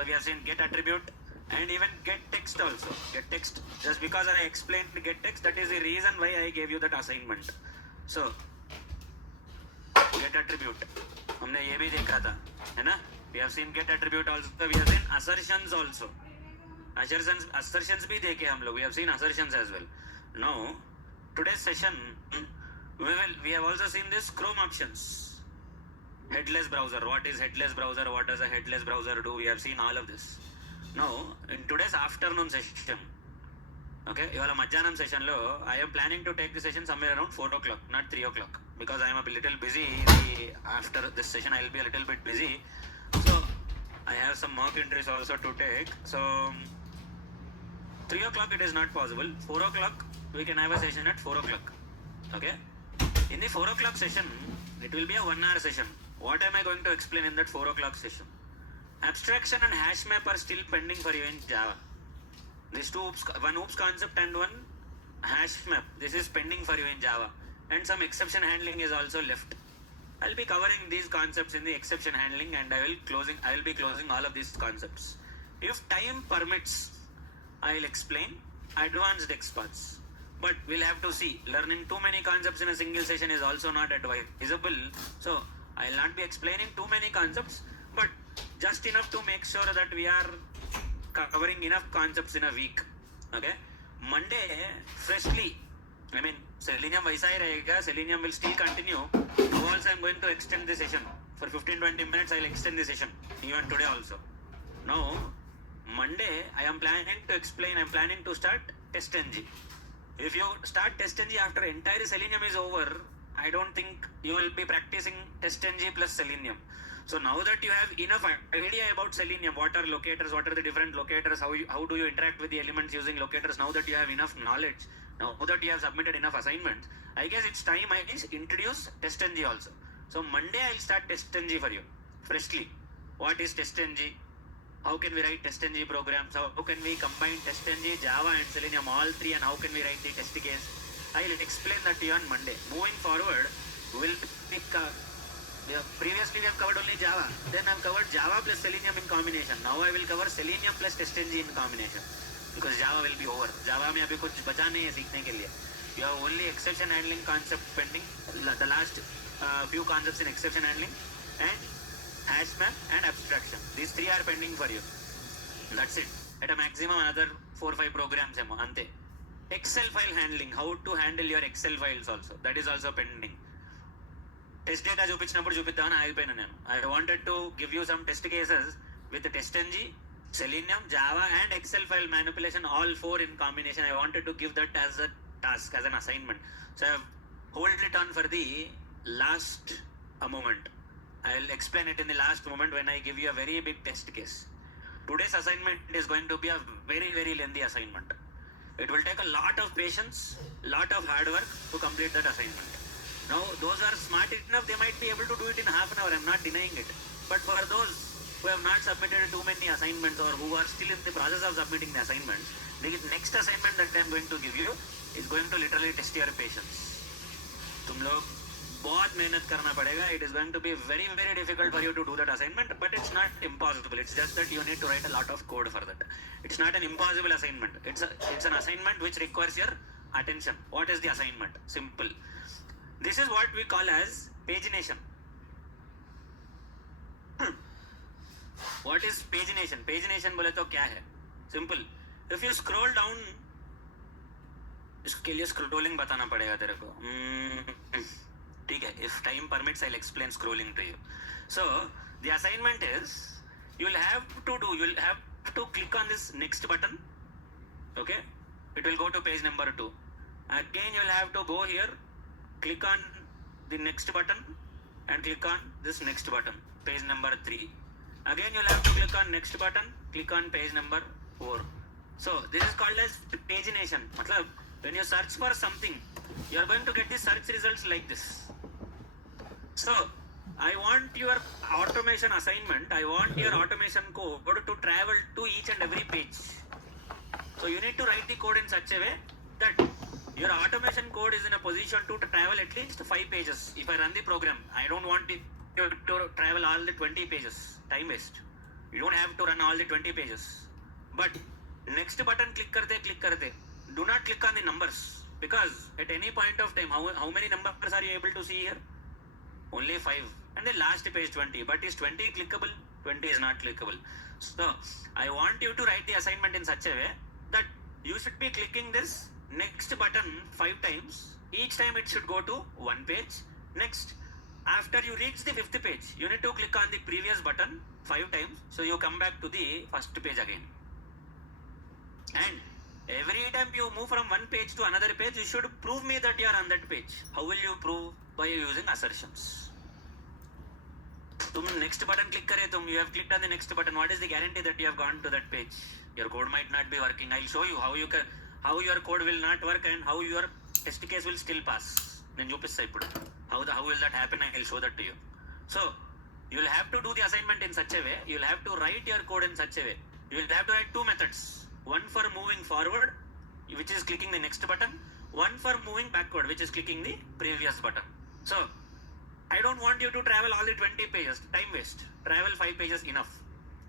So we have seen get attribute and even get text also. Get text, just because I explained get text, that is the reason why I gave you that assignment. So get attribute, हमने ये भी देखा था, है ना? We have seen get attribute also. We have seen assertions also. Assertions भी देखे हम लोग. We have seen assertions as well. Now today's session we have also seen this Chrome options. Headless browser. What is headless browser? What does a headless browser do? We have seen all of this. Now in today's afternoon session, okay, ఇవాళ మధ్యాహ్నం session లో I am planning to take the session somewhere around 4 o'clock, not 3 o'clock, because I am a little busy. After this session I will be a little bit busy, so I have some mock entries also to take. So 3 o'clock it is not possible. 4 o'clock we can have a session at 4 o'clock. Okay, in the 4 o'clock session it will be a 1 hour session. What am I going to explain in that 4 o'clock session? Abstraction and hash map are still pending for you in Java. These two one OOPS concept and one hash map, this is pending for you in Java, and some exception handling is also left. I'll be covering these concepts in the exception handling, and I will be closing all of these concepts. If time permits, I'll explain advanced experts, but we'll have to see. Learning too many concepts in a single session is also not advisable, so I'll not be explaining too many concepts, but just enough to make sure that we are covering enough concepts in a week. Okay, Monday freshly, I mean Selenium वैसा ही रहेगा. Selenium will still continue. Now also I'm going to extend the session for 15-20 minutes. I'll extend the session even today also. Now Monday I am planning to explain. I'm planning to start TestNG. If you start TestNG after entire Selenium is over, I don't think you will be practicing TestNG plus Selenium. So now that you have enough idea about Selenium, what are locators, what are the different locators, how do you interact with the elements using locators, now that you have enough knowledge, now that you have submitted enough assignments, I guess it's time I introduce TestNG also. So Monday I'll start TestNG for you freshly. What is TestNG? How can we write TestNG programs? How can we combine TestNG, Java and Selenium, all three, and how can we write the test case? I'll explain that to you on Monday. Moving forward, we'll pick previously we have covered only Java, then I've covered Java plus Selenium in combination. Now I will cover Selenium plus TestNG in combination, because Java will be over. Java में अभी कुछ बचा नहीं है सीखने के लिए. You have only exception handling concept pending, the last few concepts in exception handling, and hash map and abstraction. These three are pending for you. That's it. At a maximum another 4-5 programs ఏమో అంతే. Excel file handling, how to handle your Excel files also, that is also pending. Test data చూపించినప్పుడు చూపిద్దామని ఆగిపోయినా నేను. I wanted to give you some test cases with TestNG, Selenium, Java and Excel file manipulation, all four in combination. I wanted to give that as a task, as an assignment. So I have hold it on for the last moment. I will explain it in the last moment when I give you a very big test case. Today's assignment is going to be a very, very lengthy assignment. It will take a lot of patience, lot of hard work to complete that assignment. Now, those are smart enough, they might be able to do it in half an hour. I'm not denying it. But for those who have not submitted too many assignments, or who are still in the process of submitting the assignments, the next assignment that I'm going to give you is going to literally test your patience. तुम लोग बहुत मेहनत करना पड़ेगा. It is going to be very, very difficult for you to do that assignment, but it's not impossible. It's just that you need to write a lot of code for that. It's not an impossible assignment. It's an assignment which requires your attention. What is the assignment? Simple. This is what we call as pagination. What is pagination? Pagination बोले तो क्या है? Simple. If you scroll down, इसके लिए scrolling बताना पड़ेगा तेरे को. ठीक है. If time permits, I'll explain scrolling to you. So the assignment is, you'll have to click on this next button. Okay. It will go to page number 2. Again, you'll have to go here, click on the next button and click on this next button, page number 3. Again you'll have to click on next button, click on page number 4. So this is called as pagination. Matlab, when you search for something, you are going to get the search results like this. So I want your automation assignment, I want your automation code to travel to each and every page. So you need to write the code in such a way that your automation code is in a position to travel at least 5 pages. If I run the program, I don't want it to travel all the 20 pages. Time waste. You don't have to run all the 20 pages. But next button click karte. Do not click on the numbers, because at any point of time, how many numbers are you able to see here? Only 5. And the last page 20. But is 20 clickable? 20 is not clickable. So I want you to write the assignment in such a way that you should be clicking this next button 5 times. Each time it should go to one page. Next, after you reach the 5th page, you need to click on the previous button 5 times. So you come back to the first page again. And every time you move from one page to another page, you should prove me that you are on that page. How will you prove? By using assertions. तुम next button click करे, you have clicked on the next button. What is the guarantee that you have gone to that page? Your code might not be working. I'll show you how your code will not work and how your test case will still pass. నేను చూపిస్తా ఇప్పుడు. How will that happen? I'll show that to you. So you will have to do the assignment in such a way. You will have to write your code in such a way. You will have to write 2 methods. One for moving forward, which is clicking the next button. One for moving backward, which is clicking the previous button. So I don't want you to travel all the 20 pages. Time waste. Travel 5 pages enough.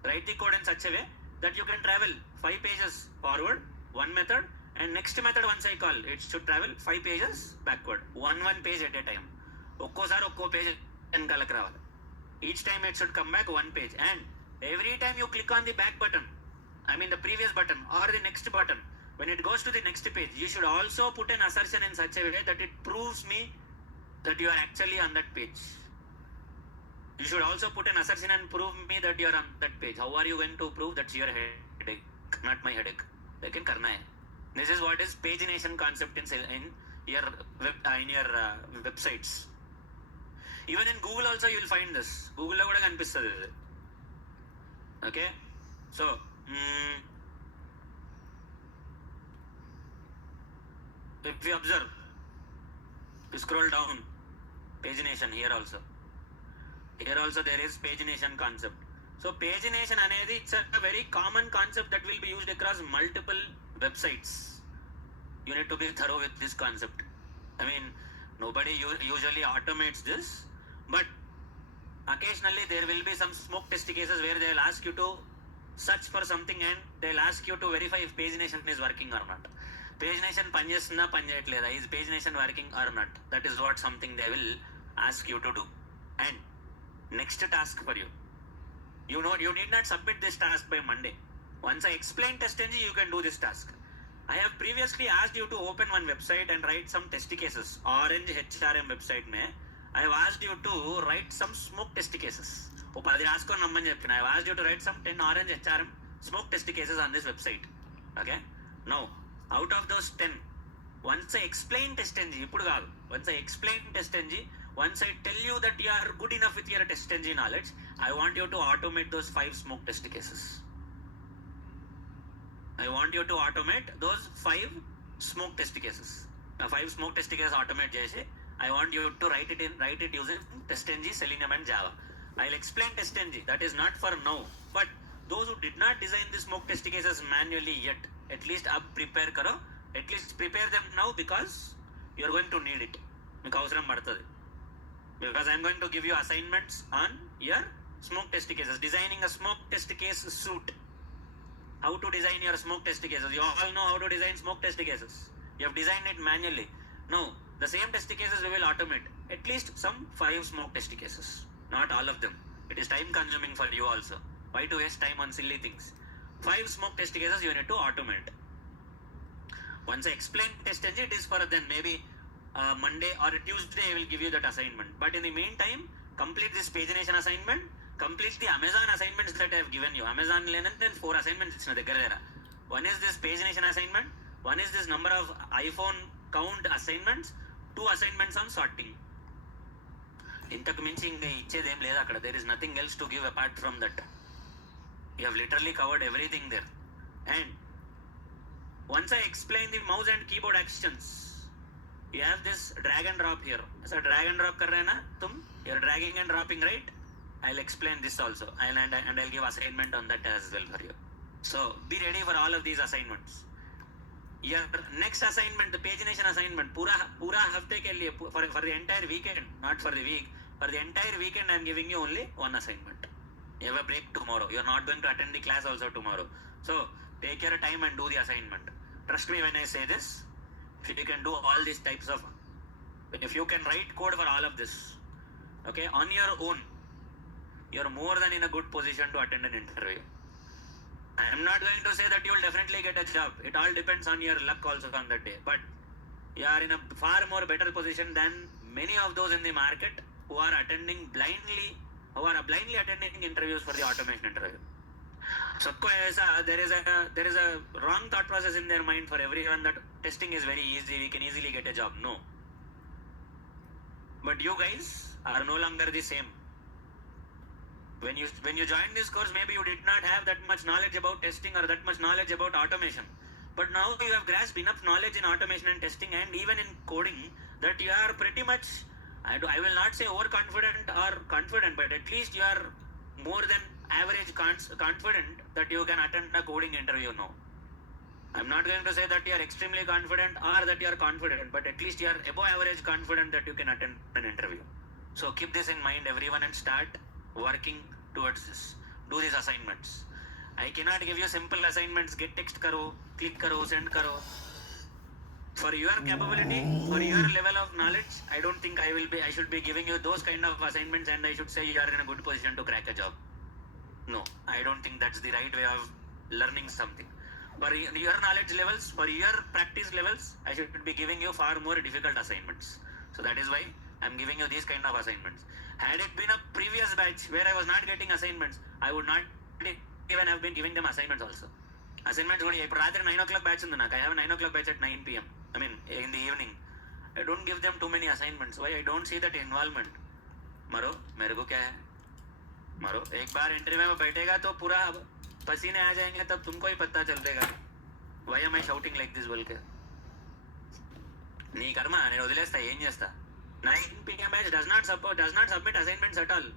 Write the code in such a way that you can travel 5 pages forward, one method, and next method once I call, it should travel 5 pages backward. One page at a time. ఒక్కోసారి ఒక్కో page వెనకాలకు రావాలి. Each time it should come back one page. And every time you click on the back button, I mean the previous button or the next button, when it goes to the next page, you should also put an assertion in such a way that it proves me that you are actually on that page. You should also put an assertion and prove me that you are on that page. How are you going to prove? That's your headache, not my headache. Lekin karna hai. This is what is pagination concept in your websites. Even in Google also you will find this. Google lo kuda kanipistadi. Okay, so if you observe, you scroll down, pagination here also there is pagination concept. So pagination anedi, it's a very common concept that will be used across multiple websites. You need to be thorough with this concept. I mean, nobody usually automates this, but occasionally there will be some smoke test cases where they will ask you to search for something and they will ask you to verify if pagination is working or not. Pagination పనిచేస్తుందా పనిచేయట్లేదా, is pagination working or not? That is what something they will ask you to do. And next task for you, you need not submit this task by Monday. Once I explain TestNG, you can do this task. I have previously asked you to open one website and write some test cases. Orange HRM website mein I have asked you to write some smoke test cases. ఓ 10 రాసుకొని రమ్మని చెప్పిన. I have asked you to write some 10 orange HRM smoke test cases on this website. Okay, now out of those 10, once I explain TestNG, ఇప్పుడు కాదు, once I explain TestNG, once I tell you that you are good enough with your TestNG knowledge, I want you to automate those 5 smoke test cases. I want you to automate those 5 smoke test cases. 5 smoke test cases automate చేసి I want you to write it using TestNG, Selenium and Java. I'll explain TestNG. That is not for now. But those who did not design the smoke test cases manually yet, at least ab prepare karo. At least prepare them now, because you are going to need it. మీకు అవసరం పడుతుంది. Because I am going to give you assignments on your smoke test cases. Designing a smoke test case suite. How to design your smoke test cases. You all know how to design smoke test cases. You have designed it manually. Now, the same test cases we will automate. At least some 5 smoke test cases. Not all of them. It is time consuming for you also. Why to waste time on silly things? 5 smoke test cases you need to automate. Once I explain TestNG, it is for then maybe Monday or Tuesday I will give you that assignment. But in the meantime, complete this pagination assignment, complete the Amazon assignments that I have given you. Amazon lenante 4 assignments ichina daggara. One is this pagination assignment, one is this number of iPhone count assignments, 2 assignments on sorting. ఇంతకు మించి ఇంకా ఇచ్చేదేం లేదు అక్కడ. There is nothing else to give apart from that. You have literally covered everything there. And once I explain the mouse and keyboard actions, you have this drag and drop here. So drag and drop kar rahe na tum, you're dragging and dropping, right? I'll explain this also, and I'll give assignment on that as well for you. So be ready for all of these assignments. Your next assignment, the pagination assignment, pura hafte ke liye, for the entire weekend, not for the week, for the entire weekend I am giving you only one assignment. You have a break tomorrow. You're not going to attend the class also tomorrow. So take your time and do the assignment. Trust me when I say this. If you can do all these types of, if you can write code for all of this, okay, on your own, you're more than in a good position to attend an interview. I am not going to say that you will definitely get a job. It all depends on your luck also on that day. But you are in a far more better position than many of those in the market who are blindly attending interviews for the automation interview. सबको ऐसा there is a wrong thought process in their mind for everyone that testing is very easy, we can easily get a job. No, but you guys are no longer the same. When you joined this course, maybe you did not have that much knowledge about testing or that much knowledge about automation, but now you have grasped enough knowledge in automation and testing and even in coding that you are pretty much, I will not say overconfident or confident, but at least you are more than average confident that you can attend a coding interview now. I'm not going to say that you are extremely confident or that you are confident, but at least you are above average confident that you can attend an interview. So keep this in mind, everyone, and start working towards this. Do these assignments. I cannot give you simple assignments, get text karo, click karo, send karo. For your capability, for your level of knowledge, I don't think I should be giving you those kind of assignments and I should say you are in a good position to crack a job. No, I don't think that's the right way of learning something. For your knowledge levels, for your practice levels, I should be giving you far more difficult assignments. So that is why I'm giving you these kind of assignments. Had it been a previous batch where I was not getting assignments, I would not even have been giving them assignments also. Assignments only. Rather 9 o'clock batch in the I have a 9 o'clock batch at 9 p.m. I mean, in the evening. I don't give them too many assignments. Why? I don't see that involvement. मरो मेरे को क्या है मरो एक बार interview में बैठेगा तो पूरा पसीने आ जाएंगे तब तुमको ही पता चलेगा why am I shouting like this बोल के నీ కర్మ నేను వదిలేస్తా ఏం చేస్తా 9 p.m. batch does not submit assignments at all.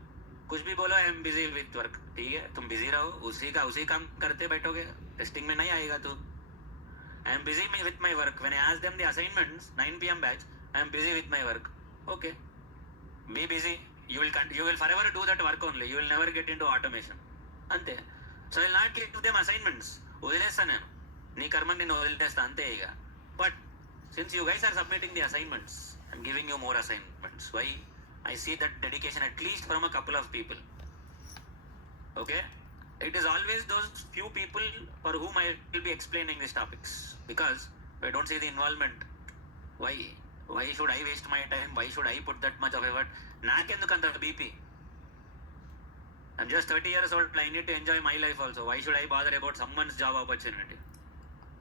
कुछ भी बोलो I am busy with work. ठीक है, तुम बिजी रहो, उसी काम करते बैठोगे, टेस्टिंग में नहीं आएगा तू. I am busy with my work. When I ask them the assignments 9 p.m. batch, I am busy with my work. Okay, be busy. You will forever do that work only. You will never get into automation. అంతే. So I will not give them assignments. వదిలేస్తా నేను, నీ కర్మ నేను వదిలేస్తా అంతే ఇక. But since you guys are submitting the assignments, I'm giving you more assignments. Why? I see that dedication at least from a couple of people. Okay? It is always those few people for whom I will be explaining these topics. Because if I don't see the involvement, why should I waste my time? Why should I put that much of effort? నాకెందుకంత BP? I'm just 30 years old. I need to enjoy my life also. Why should I bother about someone's job opportunity?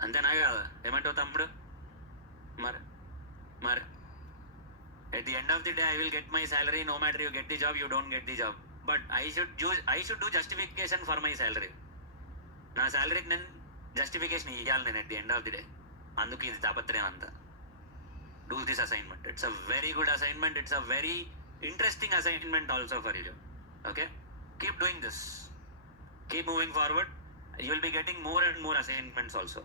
అంతేనా కదా? ఏమంటావు తమ్ముడు? మరి at the end of the day I will get my salary. No matter you get the job, you don't get the job. But I should do justification for my salary. నా శాలరీకి నేను justification ఇవ్వాలి నేను at the end of the day. అందుకు ఇది తాపత్రయం అంతా. Do this assignment. It's a very good assignment. It's a very interesting assignment also for you. Okay? Keep doing this. Keep moving forward. You will be getting more and more assignments also.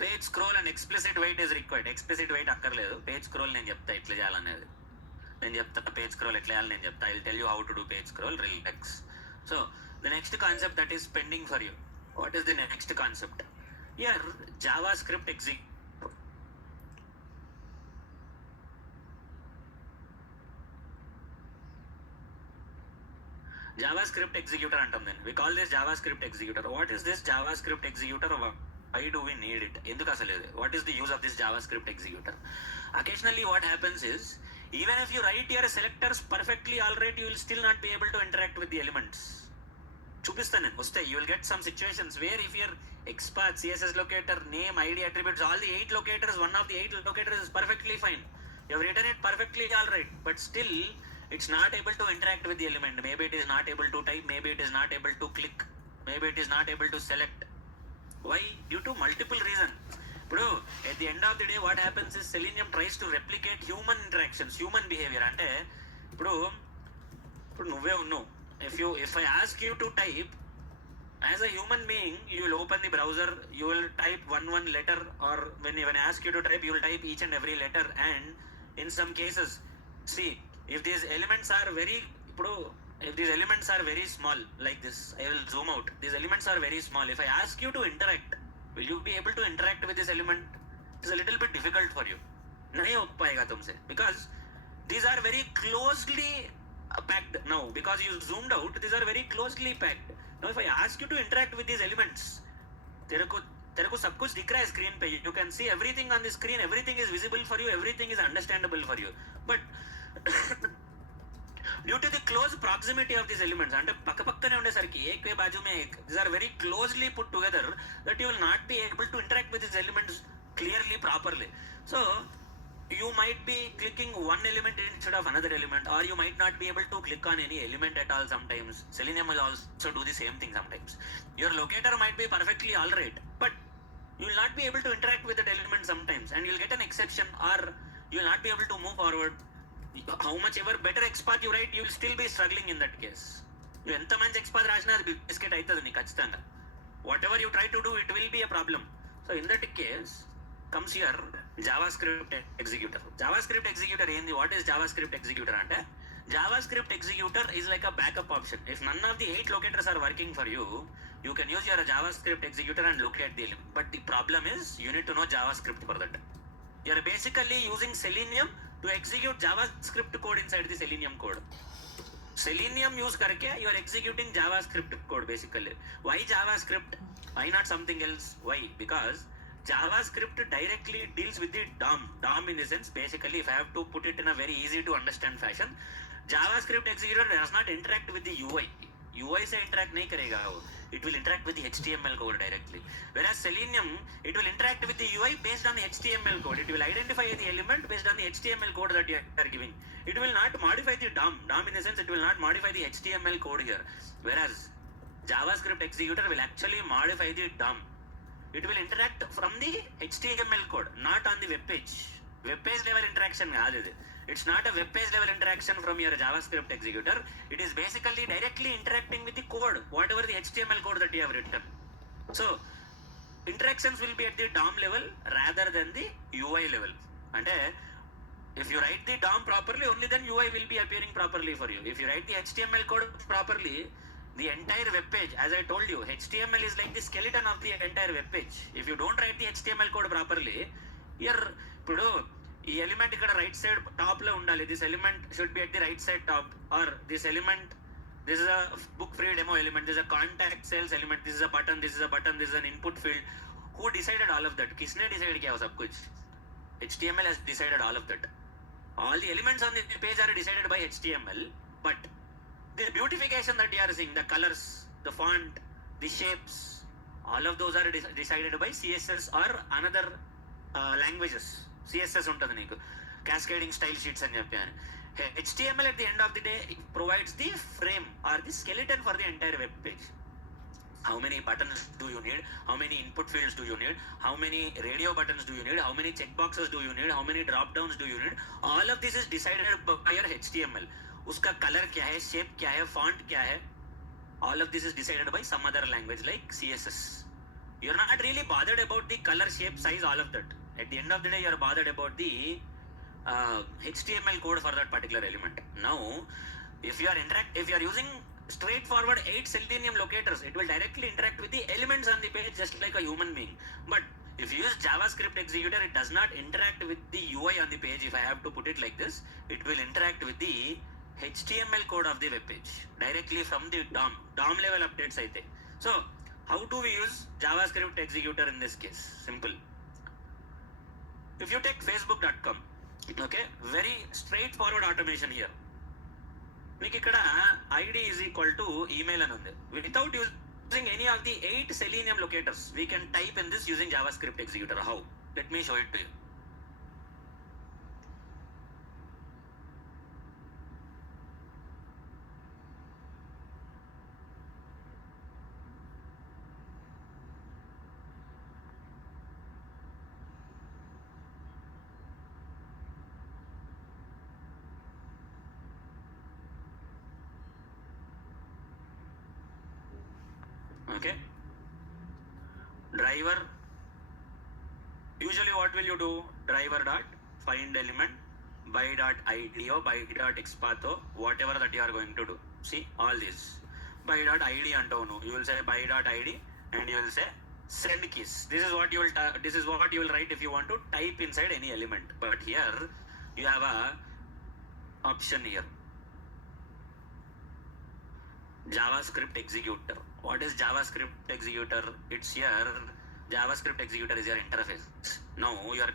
Page scroll and explicit wait is required. Explicit wait అక్కర్లేదు. Page scroll నేను చెప్తా ఎట్లా చేయాలనేది. నేను చెప్తా page scroll ఎట్లా చేయాలని నేను చెప్తా. I will tell you how to do page scroll. Relax. So the next concept that is pending for you. What is the next concept? Here JavaScript executor అంటాం నేను. We call this JavaScript executor. What is this JavaScript executor? Why do we need it? ఎందుకు అసలు ఇది? What is the use of this JavaScript executor? Occasionally what happens is, even if you write your selectors perfectly all right, you will still not be able to interact with the elements. చూపిస్తాను నేను వస్తే. You will get some situations where if your XPath, CSS locator, name, ID, attributes, all the 8 locators, one of the 8 locators is perfectly fine. You have written it perfectly all right, but still it's not able to interact with the element. Maybe it is not able to type, maybe it is not able to click, maybe it is not able to select. Why? Due to multiple reasons. ఇప్పుడు at the end of the day what happens is Selenium tries to replicate human interactions, human behavior. అంటే ఇప్పుడు నువ్వే ఉన్నావు. If I ask you to type, as a human being, you will open the browser, you will type one letter, or when I ask you to type, you will type each and every letter. And in some cases, see, if these elements are very if these elements are very small like this, I will zoom out. These elements are very small. If I ask you to interact, will you be able to interact with this element? It's a little bit difficult for you. नहीं हो पाएगा तुमसे, because these are very closely packed now. Because you zoomed out, these are very closely packed. Now if I ask you to interact with these elements, तेरे को सब कुछ दिख रहा है स्क्रीन पे. You can see everything on the screen. Everything is visible for you. Everything is understandable for you. But due to the close proximity of these elements, అంటే పక్క పక్కనే ఉండేసరికి एक के बाजू में एक, these are very closely put together that you will not be able to interact with these elements clearly, properly. So you might be clicking one element instead of another element, or you might not be able to click on any element at all sometimes. Selenium will also do the same thing sometimes. Your locator might be perfectly alright, but you will not be able to interact with that element sometimes, and you will get an exception, or you will not be able to move forward. How much ever better XPath you write, you will still be struggling in that case. You ఎంత మంచి XPath రాసినా అది biscuit అవుతుంది నీకు ఖచ్చితంగా. Whatever you try to do, it will be a problem. So in that case comes here JavaScript executor. JavaScript executor ఏంది? What is JavaScript executor అంటే, JavaScript executor is like a backup option. If none of the 8 locators are working for you, you can use your JavaScript executor and look at the element. But the problem is you need to know JavaScript for that. You are basically using Selenium to execute JavaScript code inside the Selenium code. Selenium use करके you are executing JavaScript code basically. Why JavaScript? Why not something else? Why? Because JavaScript directly deals with the DOM. DOM in the sense, basically, if I have to put it in a very easy to understand fashion, JavaScript executor does not interact with the UI. UI से interact नहीं करेगा वो. It will interact with the HTML code directly. Whereas Selenium, it will interact with the UI based on the HTML code. It will identify the element based on the HTML code that you are giving. It will not modify the DOM. DOM in the sense, it will not modify the HTML code here. Whereas JavaScript executor will actually modify the DOM. It will interact from the HTML code, not on the web page. Web page level interaction కాదు ఇది. It's not a web page level interaction from your JavaScript executor. It is basically directly interacting with the code, whatever the HTML code that you have written. So interactions will be at the DOM level rather than the UI level. And if you write the DOM properly, only then UI will be appearing properly for you. If you write the HTML code properly, the entire web page, as I told you, HTML is like the skeleton of the entire web page. If you don't write the HTML code properly, here ఇప్పుడు ఈ element ఇక్కడ right side top లో ఉండాలి. This element should be at the right side top, or this element, this is a book free demo element, this is a contact sales element, this is a button, this is a button, this is an input field. Who decided all of that? किसने decide किया वो सब कुछ? HTML has decided all of that. All the elements on the page are decided by HTML, but the beautification that you are seeing, the colors, the font, the shapes, all of those are decided by CSS or another languages. CSS ఉంటుంది నీకు, cascading style sheets అని చెప్పాను. HTML at the end of the day provides the frame or the skeleton for the entire web page. How many buttons do you need? How many input fields do you need? How many radio buttons do you need? How many checkboxes do you need? How many drop downs do you need? All of this is decided by your HTML. उसका color क्या है, shape क्या है, font क्या है, all of this is decided by some other language like CSS. You're not really bothered about the color, shape, size, all of that. At the end of the day, you're bothered about the HTML code for that particular element. Now, if you are using straightforward 8 Selenium locators, it will directly interact with the elements on the page just like a human being. But if you use JavaScript executor, it does not interact with the UI on the page. If I have to put it like this, it will interact with the HTML code of the web page directly from the DOM level updates అయితే. So, how do we use JavaScript executor in this case? Simple. If you take facebook.com, okay, very straightforward automation here. మీకు ఇక్కడ ID is equal to email అని ఉంది. Without using any of the 8 Selenium locators, we can type in this using JavaScript executor. How? Let me show it to you. Okay, driver, usually what will you do? Driver dot find element by.id or by.xpath, whatever that you are going to do. See all these by.id antonu, you will say by.id and you will say send keys. This is what you will write if you want to type inside any element. But here you have a option here, JavaScript executor. What is JavaScript executor? It's here. JavaScript executor is your interface. Now you are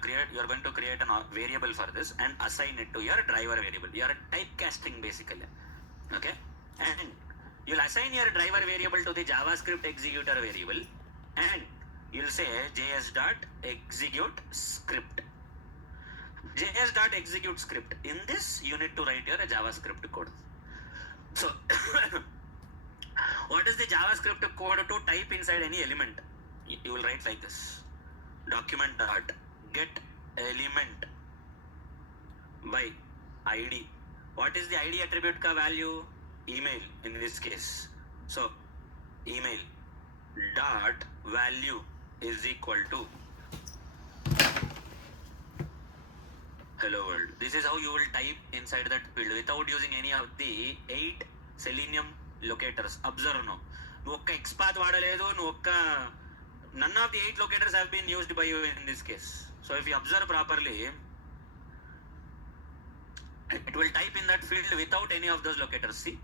going to create a variable for this and assign it to your driver variable. You are typecasting basically. Okay, and you'll assign your driver variable to the JavaScript executor variable, and you'll say js.execute script. js.execute script. In this you need to write your JavaScript code. So what is the JavaScript code to type inside any element? You will write like this: document dot get element by id. What is the id attribute ka value? Email in this case. So email dot value is equal to hello world. This is how you will type inside that field without using any of the 8 Selenium locators. Observe now. నువ్వు ఒక్క XPath వాడలేదు, none of the 8 locators have been used by you in this case. So if you observe properly, it will type in that field without any of those locators. See,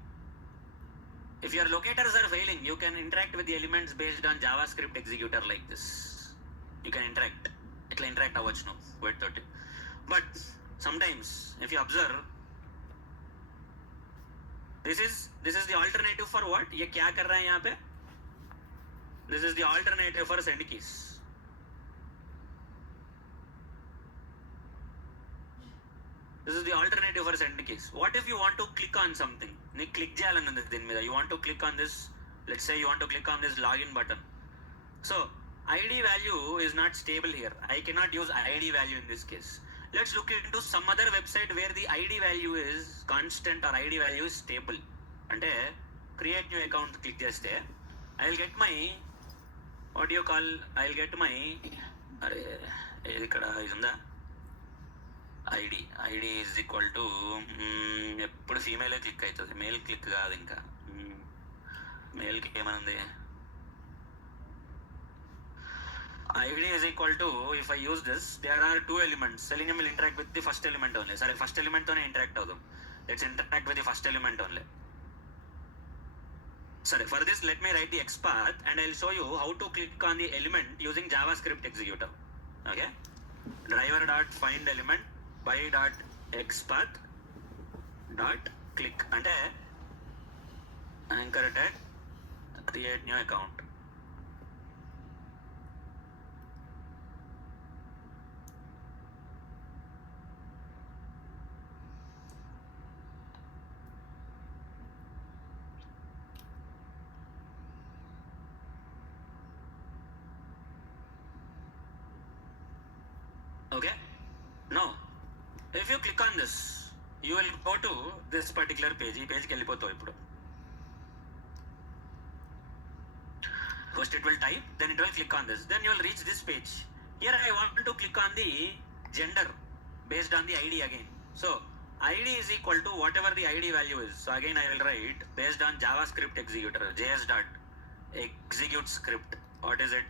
if your locators are failing, you can interact with the elements based on JavaScript executor like this. You can interact. It'll interact avachnu wait 30. But sometimes if you observe, this is the alternative for what? ये क्या कर रहा है यहाँ पे? This is the alternative for send keys. This is the alternative for send keys. What if you want to click on something? You click చేయాలన్నది దీని మీద. You want to click on this. Let's say you want to click on this login button. So id value is not stable here. I cannot use id value in this case. Let's look into some other website where the id value is constant or id value is stable. అంటే create new account click చేస్తే I'll get my అరే ఇక్కడ ఇది ఉందా, id is equal to ఎప్పుడు ఫీమేలే click అవుతుంది, male click కాదు. ఇంకా మేల్కి ఏమనుంది? id is equal to, if I use this, there are 2 elements. Selenium will interact with the first element only. Sorry, first element tone interact avudam. Let's interact with the first element only. Sorry, for this let me write the XPath and I'll show you how to click on the element using JavaScript executor. Okay, driver dot find element by dot XPath dot click అంటే anchor tag create new account. Okay, now if you click on this, you will go to this particular page. ఈ పేజ్కి వెళ్ళిపోతావు. ఇప్పుడు first it will type, then it will click on this, then you will reach this page. Here I want to click on the gender based on the id again. So id is equal to whatever the id value is. So again I will write based on JavaScript executor, js dot execute script. What is it?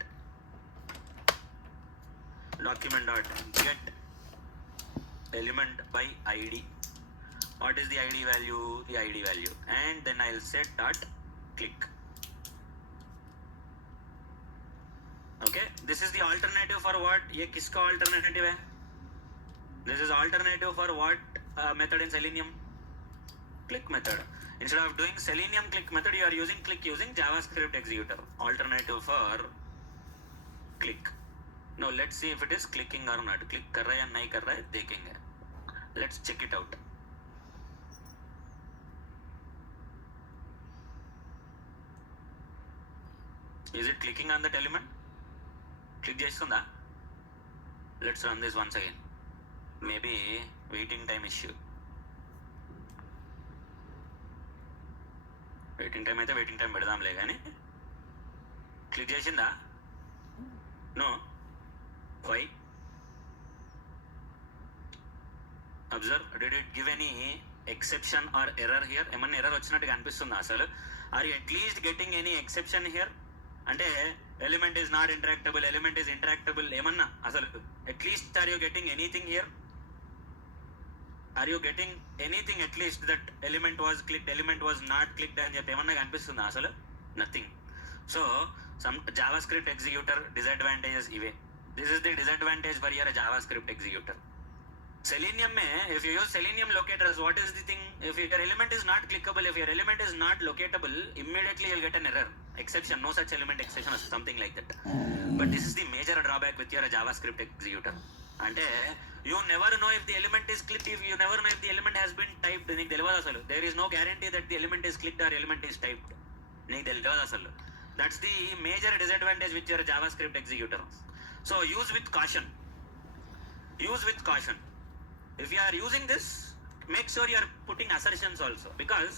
Document dot get element by id. What is the id value? The id value, and then I'll set dot click. Okay, this is the alternative for what? ये किसका alternative है? This is alternative for what method in Selenium? Click method. Instead of doing Selenium click method, you are using click using JavaScript executor. Alternative for click. Now let's see if it is clicking or not. Click कर रहा है या नहीं कर रहा है देखेंगे. Let's check it out. Is it clicking on that element? Click చేస్తుందా? Let's run this once again. Maybe waiting time issue. Waiting time అయితే వెయిటింగ్ టైం పెడదాంలే కానీ క్లిక్ చేసిందా? No. Why? Observe, did it give any exception or error here? ఏమన్నా error వచ్చినట్టుగా అనిపిస్తుందా అసలు? Are you at least getting any exception here? అంటే element is not interactable, element is interactable, ఏమన్నా అసలు at least are you getting anything here? Are you getting anything at least that element was clicked, element was not clicked అని చెప్పి ఏమన్నా కనిపిస్తుందా అసలు? Nothing. So some JavaScript executor disadvantages ఇవే. This is the disadvantage for your JavaScript executor. Selenium में, if you use Selenium locators, what is the thing? If your element is not clickable, if your element is not locatable, immediately you'll get an error, exception, no such element exception or something like that. But this is the major drawback with your JavaScript executor. And you never know if the element is clicked, if you never know if the element has been typed. నీకు తెలియదు అసలు. There is no guarantee that the element is clicked or element is typed. నీకు తెలియదు అసలు. That's the major disadvantage with your JavaScript executor. So use with caution. Use with caution. If you are using this, make sure you are putting assertions also, because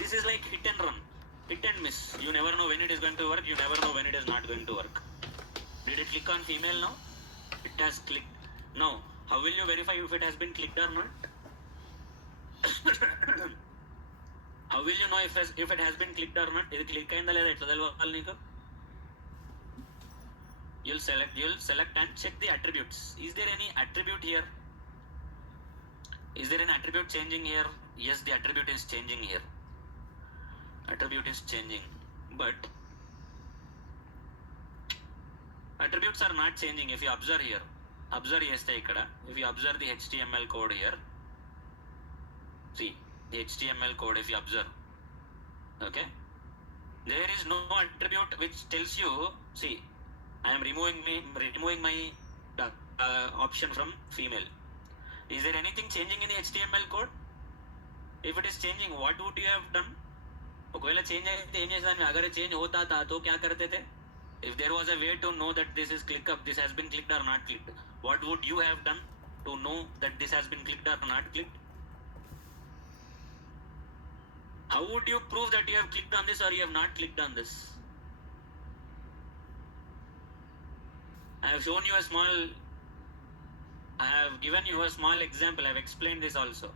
this is like hit and run, hit and miss. You never know when it is going to work, you never know when it is not going to work. Did it click on female now? It has clicked. Now, how will you verify if it has been clicked or not? How will you know if it has been clicked or not? Is it click అయిందా లేదా ఎట్లా తెలవాలి నీకు? You'll select and check the attributes. Is there any attribute here? Is there an attribute changing here? Yes, the attribute is changing here. Attribute is changing, but attributes are not changing. If you observe here, observe yeste ikkada. If you observe the HTML code here, see the HTML code. If you observe, okay, there is no attribute which tells you. See, I am removing my option from female. Is there anything changing in the HTML code? If it is changing, what would you have done? ఒకవేళ change అయితే ఏం చేసేదాన్ని? Agar change హోతా తా తో క్యా కర్తే थे? If there was a way to know that this is click up, this has been clicked or not clicked, what would you have done to know that this has been clicked or not clicked? How would you prove that you have clicked on this or you have not clicked on this? I have shown you a small, I have given you a small example. I have explained this also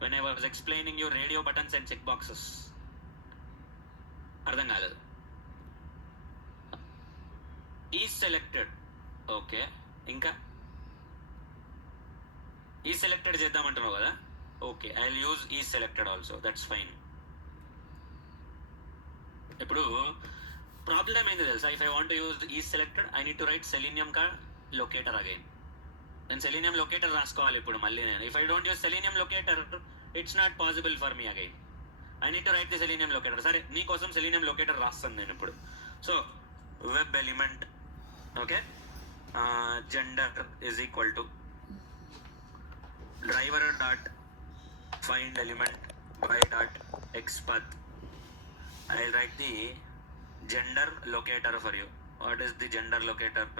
when I was explaining you radio buttons and checkboxes. అర్థం కాలేదు. Is selected, okay, ఇంకా is selected చేద్దామంటున్నావు కదా, okay, I will use is selected also, that's fine. ఇప్పుడు problem ఏంది తెలుసా? If I want to use is selected, I need to right selenium కా locator again. నేను selenium locator రాసుకోవాలి ఇప్పుడు మళ్ళీ నేను. If I don't use selenium locator, it's not possible for me again. I need to right the selenium locator. సరే, నీకోసం selenium locator రాస్తాను నేను ఇప్పుడు. So web element, okay, gender is equal to driver dot find element by dot XPath. I will write the gender locator for you. What is the gender locator?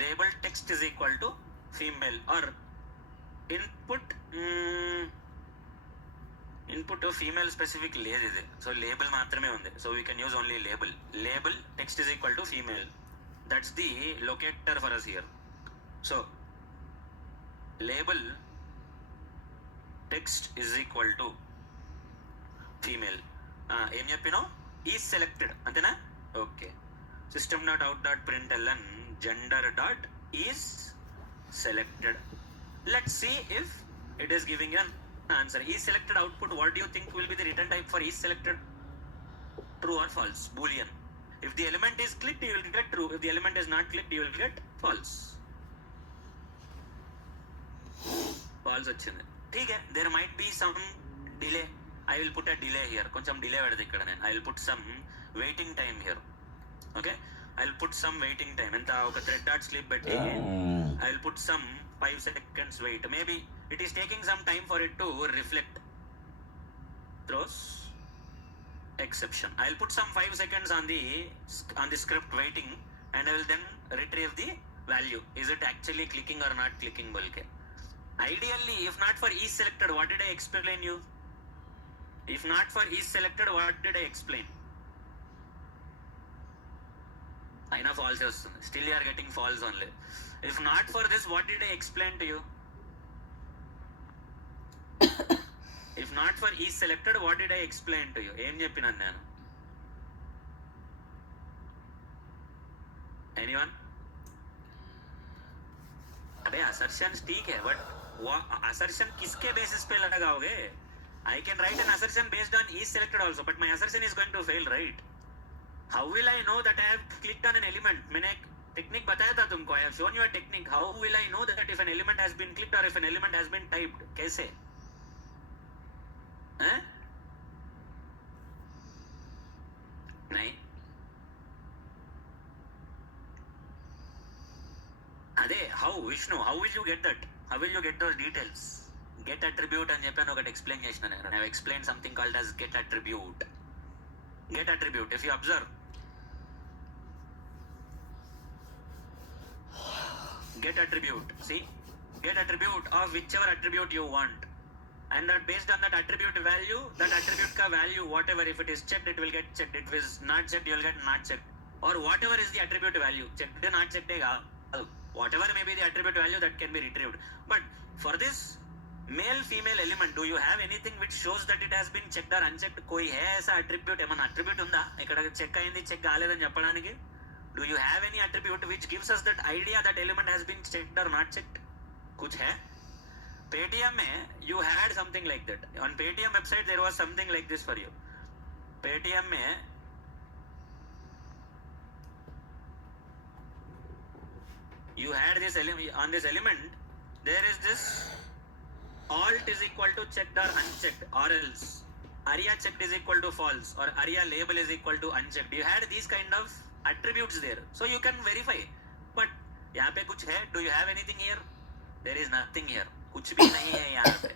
label text is equal to female, or input to female specific లేదు ఇది. So label మాత్రమే ఉంది. So we can use only label text is equal to female. That's the locator for us here. So label text is equal to female. ఏం చెప్పినావు? Is selected, అంతేనా? Okay. system.out.println gender dot is selected. Let's see if it is giving an answer. Is selected output, what do you think will be the return type for is selected? True or false? Boolean. If the element is clicked, you will get true. If the element is not clicked, you will get false. False వచ్చింది. Okay, there might be some delay. I will put a delay here. కొంచెం delay పెడతా ఇక్కడ నేను. I will put some waiting time here. Okay, I'll put some waiting time. ఎంత ఒక thread dot sleep పెట్టి I'll put some 5 seconds wait. Maybe it is taking some time for it to reflect. Throws exception. I'll put some 5 seconds on the script waiting, and I will then retrieve the value. Is it actually clicking or not clicking? Bolke. Ideally, if not for is selected, what did I explain you? If not for is selected, what did I explain? అయినా false వస్తుంది. Still you are getting false only. If not for this what did I explain to you? If not for ఈ selected what did I explain to you? ఏం చెప్పినాను నేను? Anyone? अबे assertions ठीक है, but assertion किसके basis पे लगाओगे? I can write an assertion based on is selected also, but my assertion is going to fail, right? How will I know that I have clicked on an element? मैंने एक technique बताया था तुमको. I have shown you a technique. How will I know that if an element has been clicked or if an element has been typed? कैसे? हैं? नहीं. అదే how Vishnu, how will you get that? How will you get those details? Get attribute అని చెప్పి ఒకటి explain చేసిన నేను. I have explain something called as get attribute. Get attribute, if you observe, get attribute, see, get attribute of whichever attribute you want, and that based on that attribute value, that attribute ka value, whatever, if it is checked it will get checked, if it is not checked you will get not checked, or whatever is the attribute value, checked not checked whatever may be the attribute value that can be retrieved. But for this male female element, do you have anything which shows that it has been checked or unchecked? koi hai aisa attribute, emana attribute unda ikkada check ayindi check kaaledani cheppadaniki? Do you have any attribute which gives us that idea that element has been checked or not checked? कुछ है? Paytm में you had something like that. On Paytm website there was something like this for you. Paytm में you had this element. On this element there is this alt is equal to checked or unchecked, or else aria checked is equal to false, or aria label is equal to unchecked. You had these kind of attributes there, so you can verify. But यहाँ पे कुछ है? Do you have anything here? There is nothing here. कुछ भी नहीं है यहाँ पे.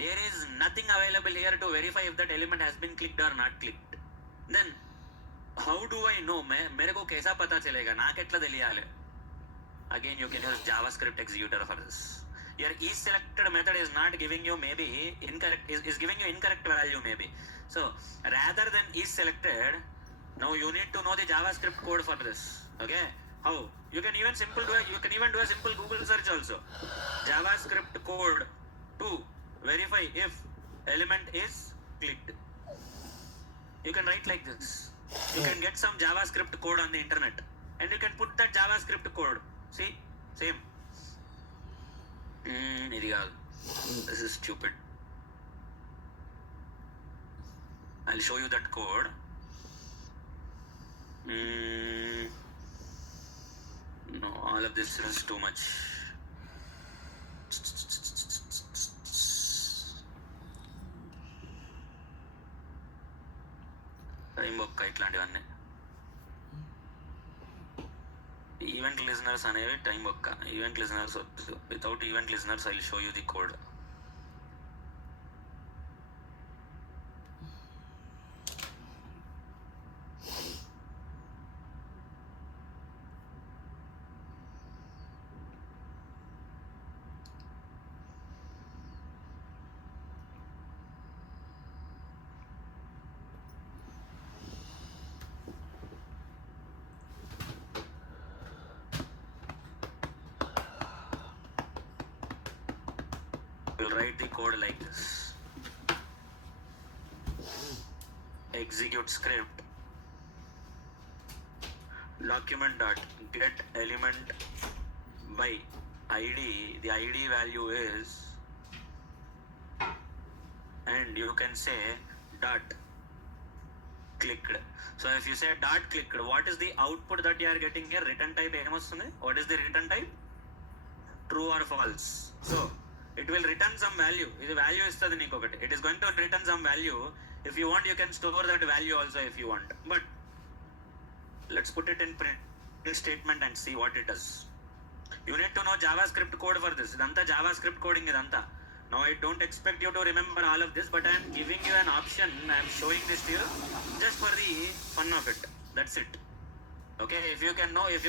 There is nothing available here to verify if that element has been clicked or not clicked. Then how do I know? मेरे को कैसा पता चलेगा? నాకు ఎట్లా తెలియాలి? Again you can use JavaScript executor for this. Your is selected method is not giving you maybe incorrect, is giving you incorrect value maybe. So rather than is selected, now you need to know the JavaScript code for this. Okay? How? You can even do a simple Google search also. JavaScript code to verify if element is clicked. You can write like this. You can get some JavaScript code on the internet and you can put that JavaScript code. See? Same. This is stupid. I'll show you that code. No, all of this is too much. Time బొక్క ఇట్లాంటివన్నీ. Event listeners అనేవి time బొక్క. Event listeners వద్దు. Without event listeners I will show you the code. We'll write the code like this. Execute script document dot get element by id. The id value is, and you can say dot clicked. So if you say dot clicked, what is the output that you are getting here? Return type em vastundi. What is the return type? True or false. So it will return some value. This value istadi neeku okati. It is going to return some value. If you want you can store that value also if you want. But let's put it in print statement and see what it does. You need to know JavaScript code for this. Idantha JavaScript coding idantha. Now I don't expect you to remember all of this, but I am giving you an option. I am showing this to you just for the fun of it. That's it. Okay, if you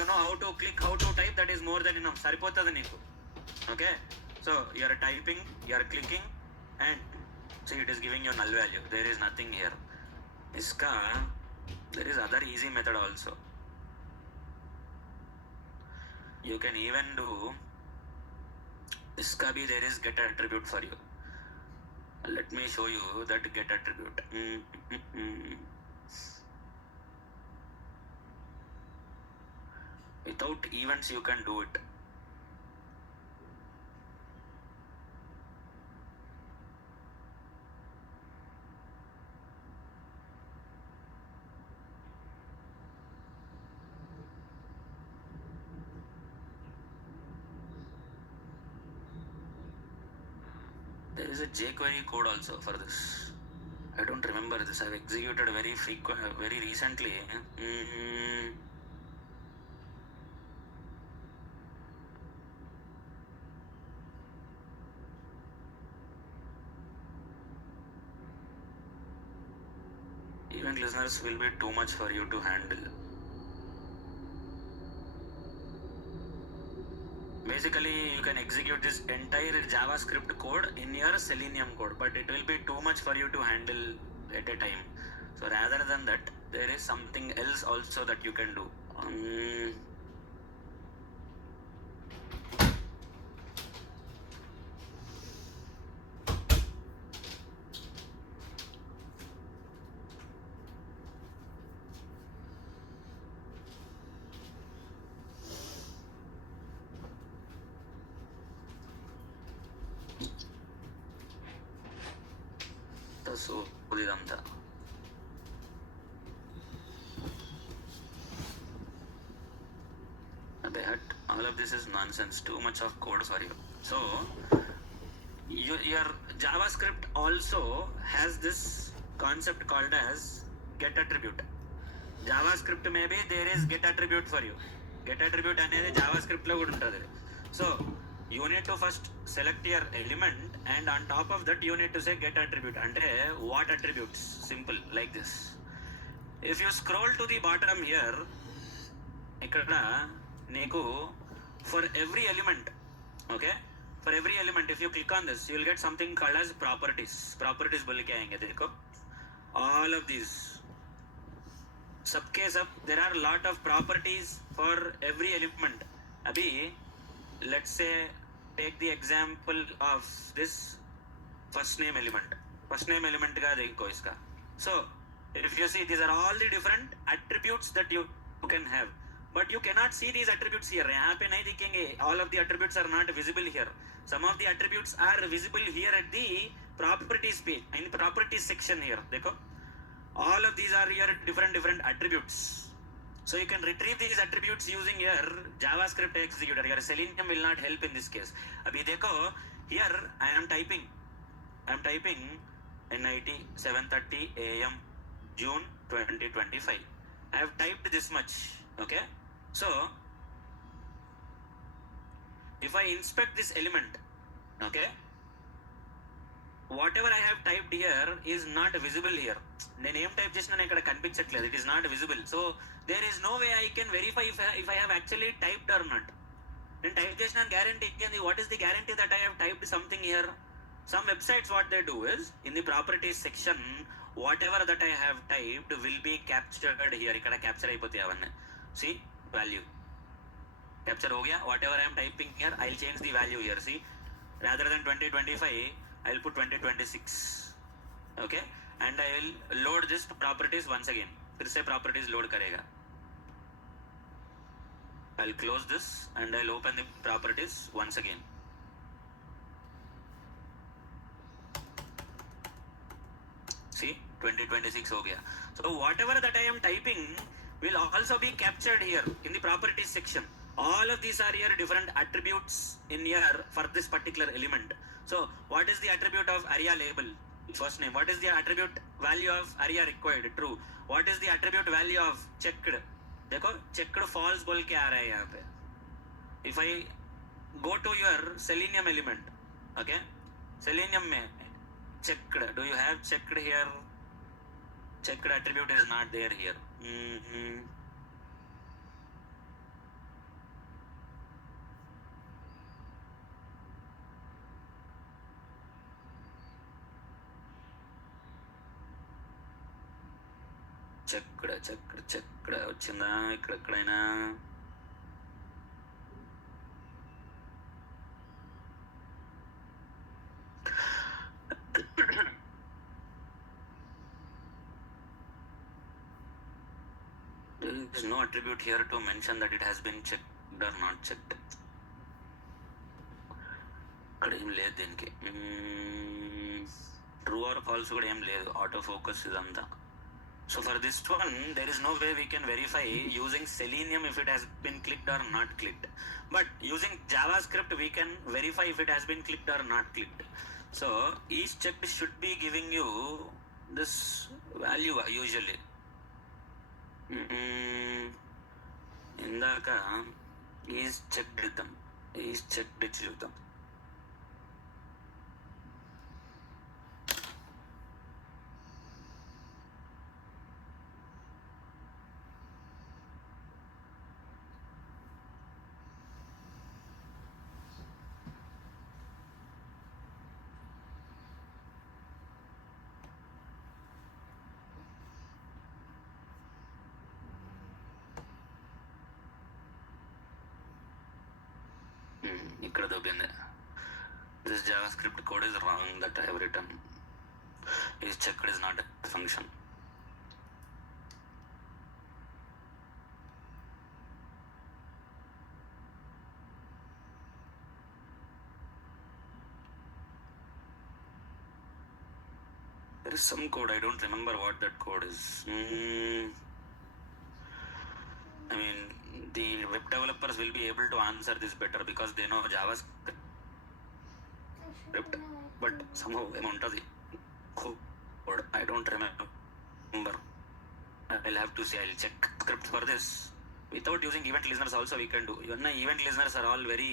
know how to click, how to type, that is more than enough. Saripotadi neeku. Okay, so you are typing, you are clicking, and see it is giving you null value. There is nothing here. There is other easy method also. You can even do this. Kabi, there is get attribute for you. Let me show you that get attribute. Without events you can do it. There is a jQuery code also for this. I don't remember this. I've executed very recently. Event listeners will be too much for you to handle. Basically, you can execute this entire JavaScript code in your Selenium code, but it will be too much for you to handle at a time. So rather than that, there is something else also that you can do. So ఇదంతా all of this is nonsense. Too much of code for you. So your JavaScript also has this concept called as get attribute. JavaScript maybe there is get attribute for you. Get attribute అనేది JavaScript లో కూడా ఉంటుంది. So you need to first select your element and on top of that you need to say get attribute. అంటే what attributes? Simple like this. If you scroll to the bottom here, ఇక్కడ నీకు for every element, okay, for every element if you click on this you will get something called as properties बोल के आएंगे देखो. all of these सबके सब there are lot of properties for every element. अभी let's say take the example of this first name element का देखो इसका. So if you see these are all the different attributes that you can have, but you cannot see these attributes here. यहाँ पे नहीं दिखेंगे. all of the attributes are not visible here. some of the attributes are visible here at the properties page, in the properties section here. देखो all of these are your different attributes. So you can retrieve these attributes using your JavaScript executor. Your Selenium will not help in this case. अभी देखो here I am typing NIT 7:30 AM June 2025. I have typed this much. Okay, so if I inspect this element, okay, whatever I have typed here is not visible here. నేను ఏం type చేసినా ఇక్కడ కనిపించట్లేదు. It is not visible. So there is no way I can verify if I have actually typed or not. నేను type చేసిన guarantee ఇచ్చింది. what is the guarantee that I have typed something here? Some websites what they do is in the properties section whatever that I have typed will be captured here. ఇక్కడ capture అయిపోతాయి అవన్నీ. See value capture हो गया. whatever I am typing here I'll change the value here. See, rather than 2025 I'll put 2026. okay, and I will load this properties once again. फिर से properties load करेगा. I'll close this and I'll open the properties once again. See 2026 हो गया. So whatever that I am typing will also be captured here in the properties section. all of these are your different attributes in here for this particular element. So what is the attribute of area label? First name. what is the attribute value of area required? True. what is the attribute value of checked? देखो checked false बोल के आ रहा है यहाँ पे. if I go to your Selenium element, okay, Selenium में checked, do you have checked here? checked attribute is not there here. చెక్కడ వచ్చిందా ఇక్కడ ఎక్కడైనా? is no attribute here to mention that it has been checked or not checked. ఇక్కడ ఏం లేదు దీనికి. True or falls కూడా ఏం లేదు, ఆటో ఫోకస్ ఇదంతా. So for this one, there is no way we can verify using Selenium if it has been clicked or not clicked. But using JavaScript, we can verify if it has been clicked or not clicked. So each checked should be giving you this value usually. ఇందాక is checked ఇద్దాం, is checked ఇచ్చి చూద్దాం. ఇక్కడ దొబ్బింది. This JavaScript code is wrong that I have written. Is checked is not a function. There is some code, I don't remember what that code is. I mean, the web developers will be able to answer this better because they know JavaScript. But somehow amount of the code I don't remember. I'll have to say, I'll check script for this. Without using event listeners also we can do. Even event listeners are all very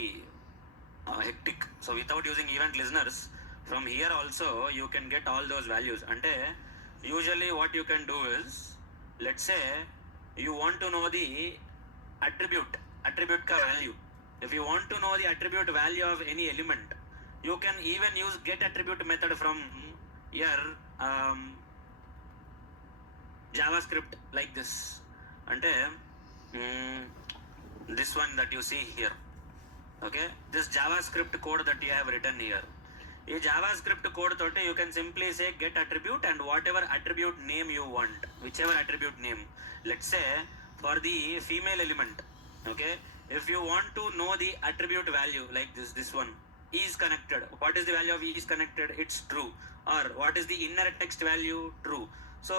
hectic. So without using event listeners, from here also you can get all those values. Ante usually what you can do is, let's say you want to know the attribute ka value. If you want to know the attribute value of any element, you can even use get attribute method from your JavaScript like this. Ante this one that you see here, okay, this JavaScript code that you have written here, ఈ JavaScript code తోటి you can simply say get attribute and whatever attribute name you want, whichever attribute name. Let's say for the female element, okay, if you want to know the attribute value like this one, is connected, what is the value of is connected? It's true. Or what is the inner text value? True. So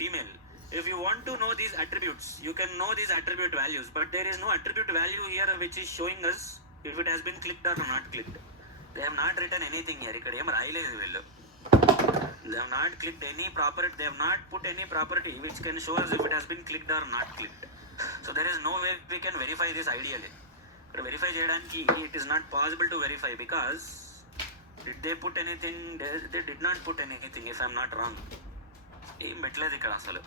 female, if you want to know these attributes, you can know these attribute values, but there is no attribute value here which is showing us if it has been clicked or not clicked. They have not written anything here. ఇక్కడ ఏం రాయలేదు వీళ్ళు. They have not clicked any property. They have not put any property which can show us if it has been clicked or not clicked. So there is no way we can verify this ideally. But verify చేయడానికి it is not possible to verify because did they put anything? They did not put anything if I am not wrong. ఏం పెట్టలేదు ఇక్కడ అసలు.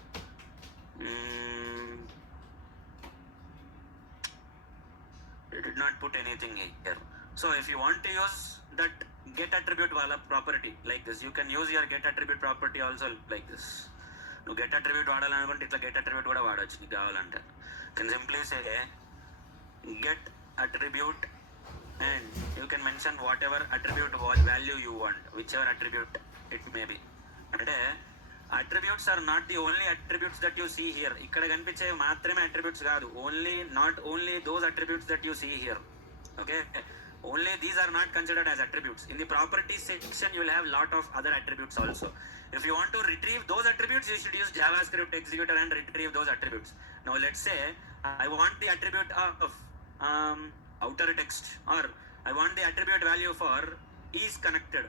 They did not put anything here. So if you want to use that get attribute wala property like this, you can use your get attribute property also like this. నువ్వు get attribute వాడాలనుకుంటే ఇట్లా get attribute కూడా వాడచ్చు నీకు కావాలంటే. Can simply say get attribute and you can mention whatever attribute value you want, whichever attribute it may be. అంటే attributes are not the only attributes that you see here. ఇక్కడ కనిపించే మాత్రమే attributes కాదు, not only those attributes that you see here, okay. Only these are not considered as attributes. In the properties section, you will have lot of other attributes also. If you want to retrieve those attributes, you should use JavaScript executor and retrieve those attributes. Now let's say I want the attribute of outer text, or I want the attribute value for is connected.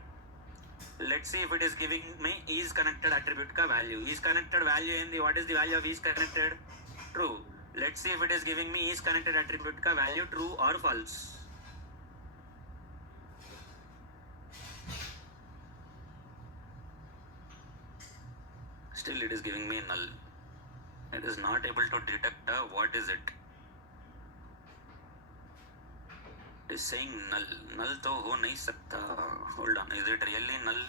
Let's see if it is giving me is connected attribute ka value. Is connected value in the, what is the value of is connected? True. Let's see if it is giving me is connected attribute ka value true or false. Still it is giving me null. It is not able to detect what is it. It is saying null. Null to ho nahi sakta. Hold on, is it really null?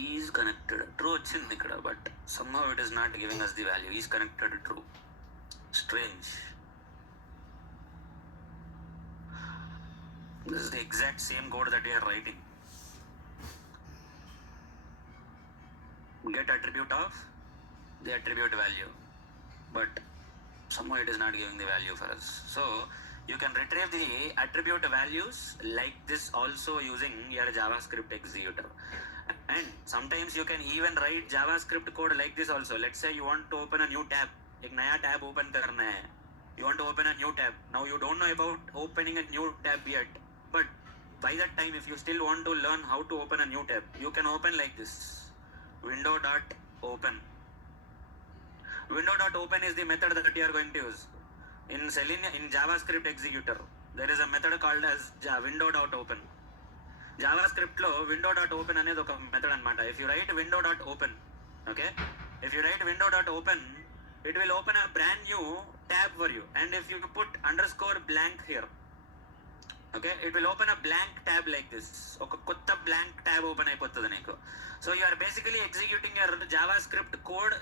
Is connected. True వచ్చింది ఇక్కడ, but somehow it is not giving us the value. Is connected true. Strange. This is the exact same code that we are writing. Get attribute of the attribute value, but somehow it is not giving the value for us. So you can retrieve the attribute values like this also using your JavaScript executor. And sometimes you can even write JavaScript code like this also. Let's say you want to open a new tab, एक नया tab open करना है. You want to open a new tab. Now you don't know about opening a new tab yet, but by that time, if you still want to learn how to open a new tab, you can open like this: window.open. Window.open is the method that you are going to use. In Selenium, in JavaScript executor, there is a method called as window.open. JavaScript lo window.open అనేది ఒక method అనమాట. If you write window.open, okay, if you write window.open, it will open a brand new tab for you. And if you put underscore blank here, okay, it will open a blank tab like this. ఒక కొత్త blank tab open అయిపోతుంది నీకు. So you are basically executing your JavaScript code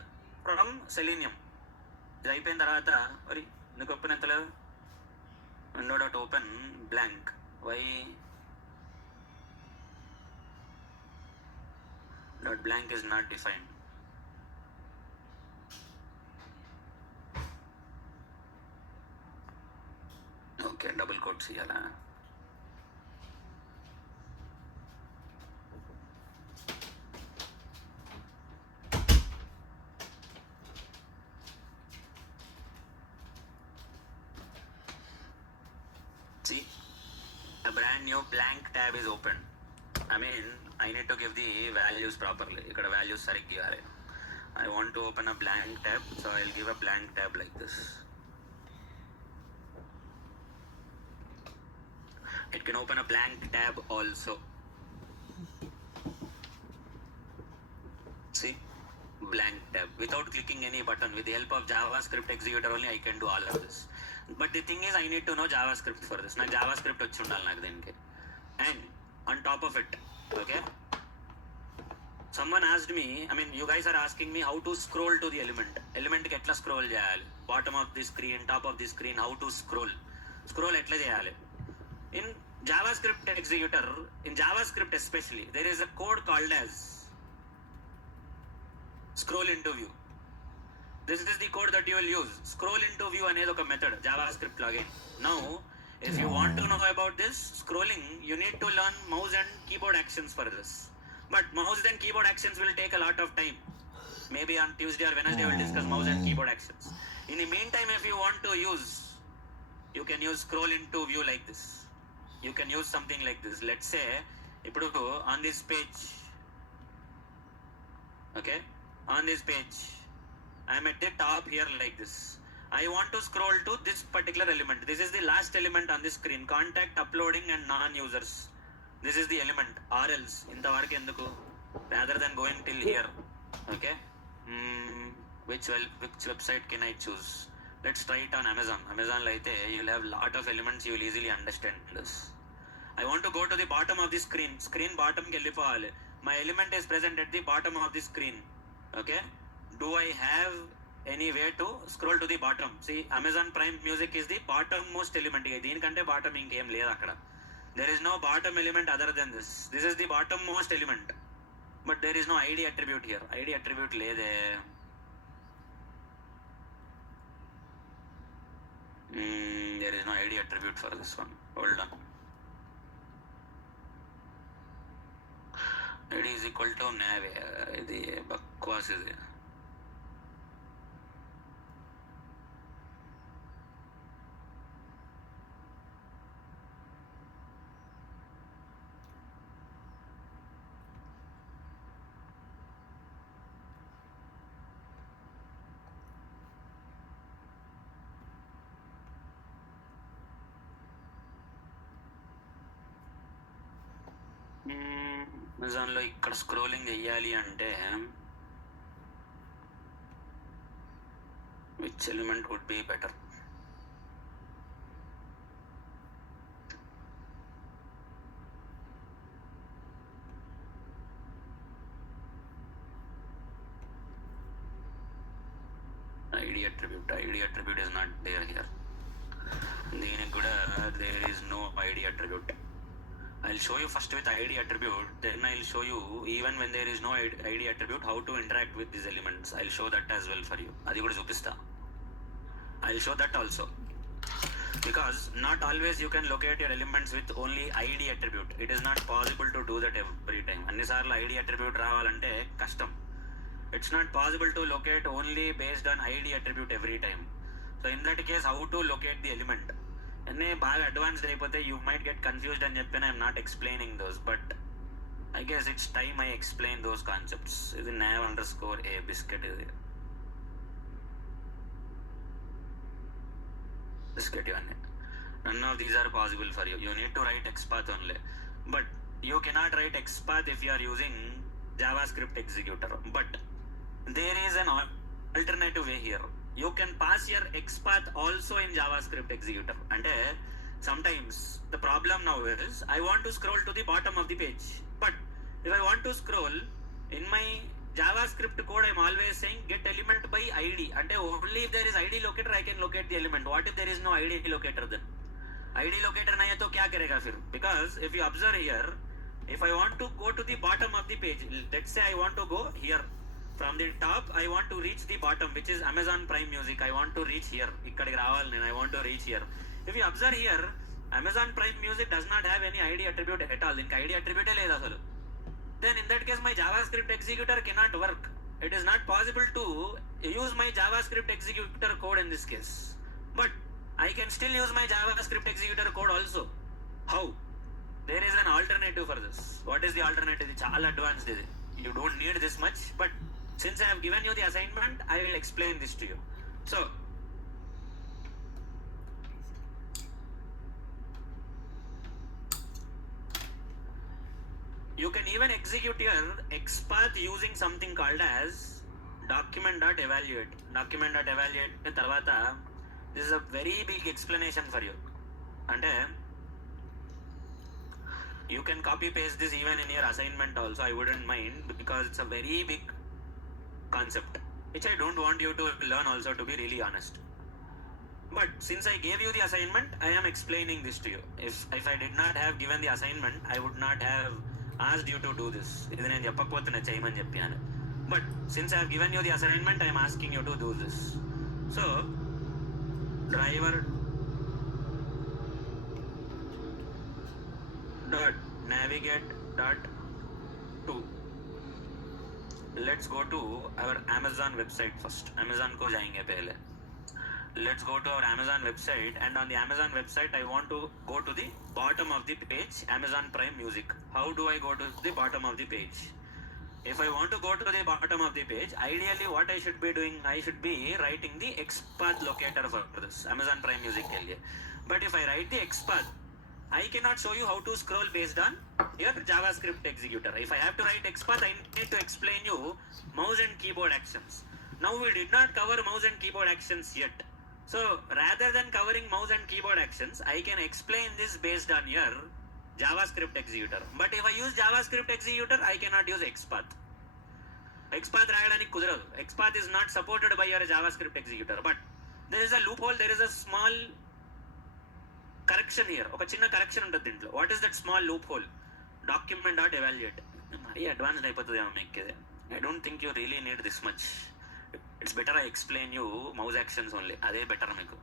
from Selenium. ఇది అయిపోయిన తర్వాత మరి నీకు open ఎంతలేదు, window.open blank. Why dot blank is not defined? Okay, double quotes ఇయ్యాలా? See, a brand new blank tab is opened. I mean, I need to give the values properly. ఇక్కడ values సరిగ్గా ఇవ్వాలి. I want to open a blank tab, so I'll give a blank tab like this. It can open a blank tab also. See, blank tab without clicking any button. With the help of JavaScript executor only I can do all of this. But the thing is, I need to know JavaScript for this. నాకు JavaScript వచ్చి ఉండాలి నాకు దీనికి. And on top of it, okay, someone asked me, I mean, you guys are asking me how to scroll to the element. Element కి ఎట్లా scroll చేయాలి? Bottom of the screen, top of the screen, how to scroll ఎట్లా చేయాలి? In JavaScript executor, in JavaScript especially, there is a code called as scroll into view. This is the code that you will use. Scroll into view అనేది ఒక method JavaScript లాగే. Now, if you want to know about this scrolling, you need to learn mouse and keyboard actions for this. But mouse and keyboard actions will take a lot of time. Maybe on Tuesday or Wednesday we will discuss mouse and keyboard actions. In the meantime, if you want to use, you can use scroll into view like this. You can use something like this. Let's say, ఇప్పుడు on this page, okay, on this page, I am at the top here like this. I want to scroll to this particular element. This is the last element on this screen. Contact, uploading and non-users. This is the element. Or else, ఇంతవరకు ఎందుకు? Rather than going till here, okay. Which website can I choose? Let's try it on Amazon. Amazon లో అయితే you'll have lot of elements. You will easily understand this. I want to go to the bottom of the screen. Screen bottom కి వెళ్ళిపోవాలి. My element is present at the bottom of the screen. Okay. Do I have any way to scroll to the bottom? See, Amazon Prime Music is the bottom most element. దీనికంటే bottom ఇంకేం లేదు అక్కడ. There is no bottom element other than this. This is the bottom most element. But there is no ID attribute here. ID attribute లేదే. There is no ID attribute for this one. Hold on. ID is equal to nav. ఇది బక్వాస్ ఇది. అమెజాన్లో ఇక్కడ scrolling చెయ్యాలి అంటే which element would be better? ID attribute is not there here. దీనికి కూడా there is no ID attribute. I'll show you first with id attribute, then I'll show you even when there is no id attribute how to interact with these elements. I'll show that as well for you. Adi kuda chupista. I'll show that also. Because not always you can locate your elements with only id attribute. It is not possible to do that every time. అన్నిసార్లు id attribute రావాలంటే కష్టం. It's not possible to locate only based on id attribute every time. So in that case, how to locate the element? అన్నీ బాగా advanced అయిపోతే you might get confused అని చెప్పి I'm not explaining those, but I guess it's time I explain those concepts. ఇది nav_a biscuit ఇది. Biscuit ఇవన్నీ. None of these are possible for you. You need to write XPath only. But you cannot write XPath if you are using JavaScript executor. But there is an alternative way here. You can pass your XPath also in JavaScript executor. And sometimes the problem now is I want to scroll to the bottom of the page. But if I want to scroll in my JavaScript code, I'm always saying get element by ID. And only if there is ID locator, I can locate the element. What if there is no ID locator then? ID locator nahi hai to kya karega fir? Because if you observe here, if I want to go to the bottom of the page, let's say I want to go here. From the top, I want to reach the bottom, which is Amazon Prime Music. I want to reach here. Ikkadiki raval nenu. I want to reach here. If you observe here, Amazon Prime Music does not have any ID attribute at all. Inka ID attribute ledha asalu. Then in that case, my JavaScript executor cannot work. It is not possible to use my JavaScript executor code in this case. But I can still use my JavaScript executor code also. How? There is an alternative for this. What is the alternative? It's all advanced. You don't need this much, but since I have given you the assignment, I will explain this to you. So, you can even execute your XPath using something called as document.evaluate. Document.evaluate tarvata, this is a very big explanation for you. And you can copy paste this even in your assignment also. I wouldn't mind, because it's a very big concept which I don't want you to learn also, to be really honest. But since I gave you the assignment, I am explaining this to you. If I did not have given the assignment, I would not have asked you to do this. ఇది నేను చెప్పకపోతే చేయమని చెప్పాను. But since I have given you the assignment, I am asking you to do this. So driver dot navigate dot to, let's go to our Amazon website first. Amazon ko jayenge pehle. Let's go to our Amazon website, and on the Amazon website I want to go to the bottom of the page, Amazon Prime Music. How do I go to the bottom of the page? If I want to go to the bottom of the page, ideally what I should be doing, I should be writing the XPath locator for this Amazon Prime Music ke liye. But if I write the XPath, I cannot show you how to scroll based on your JavaScript executor. If I have to write XPath, I need to explain you mouse and keyboard actions. Now we did not cover mouse and keyboard actions yet. So rather than covering mouse and keyboard actions, I can explain this based on your JavaScript executor. But if I use JavaScript executor, I cannot use XPath. XPath రాయడానికి కుదరదు. XPath is not supported by your JavaScript executor. But there is a loophole, there is a small correction here. ఒక చిన్న correction ఉంటుంది దీంట్లో. What is that small loophole? Document.evaluate. మరీ advanced అయిపోతుంది మీకు. I don't think you really need this much. It's better I explain you mouse actions only. అదే better మీకు.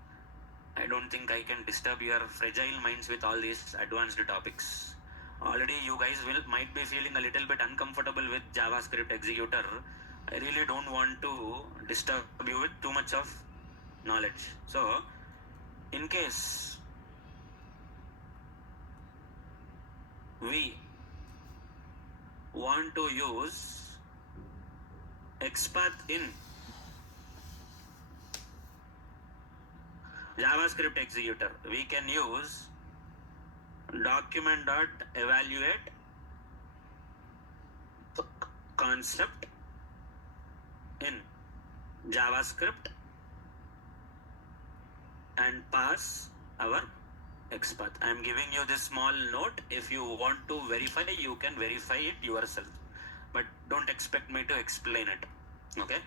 I don't think I can disturb your fragile minds with all these advanced topics. Already you guys might be feeling a little bit uncomfortable with JavaScript executor. I really don't want to disturb you with too much of knowledge. So in case we want to use XPath in JavaScript executor, we can use document.evaluate concept in JavaScript and pass our XPath. I am giving you this small note. If you want to verify, you can verify it yourself, but don't expect me to explain it. Okay,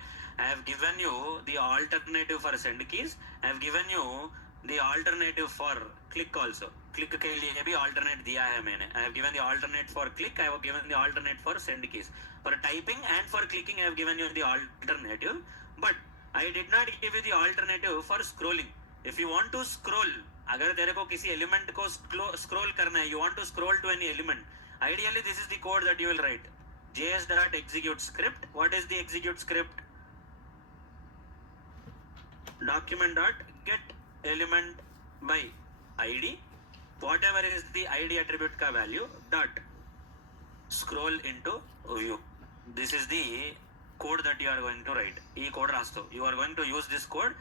I have given you the alternative for send keys. I have given you the alternative for click also. Click के लिए भी alternate दिया है मैंने. I have given the alternate for click. I have given the alternate for send keys. For typing and for clicking, I have given you the alternative. But I did not give you the alternative for scrolling. If you want to scroll, अगर तेरे को किसी element को scroll करना है, you want to scroll to any element. Ideally, this is the code that you will write. js.execute script. What is the execute script? Document.get element by id, whatever is the id attribute ka value, dot scroll into view. This is the code that you are going to write. Ee code rasto, you are going to use this code,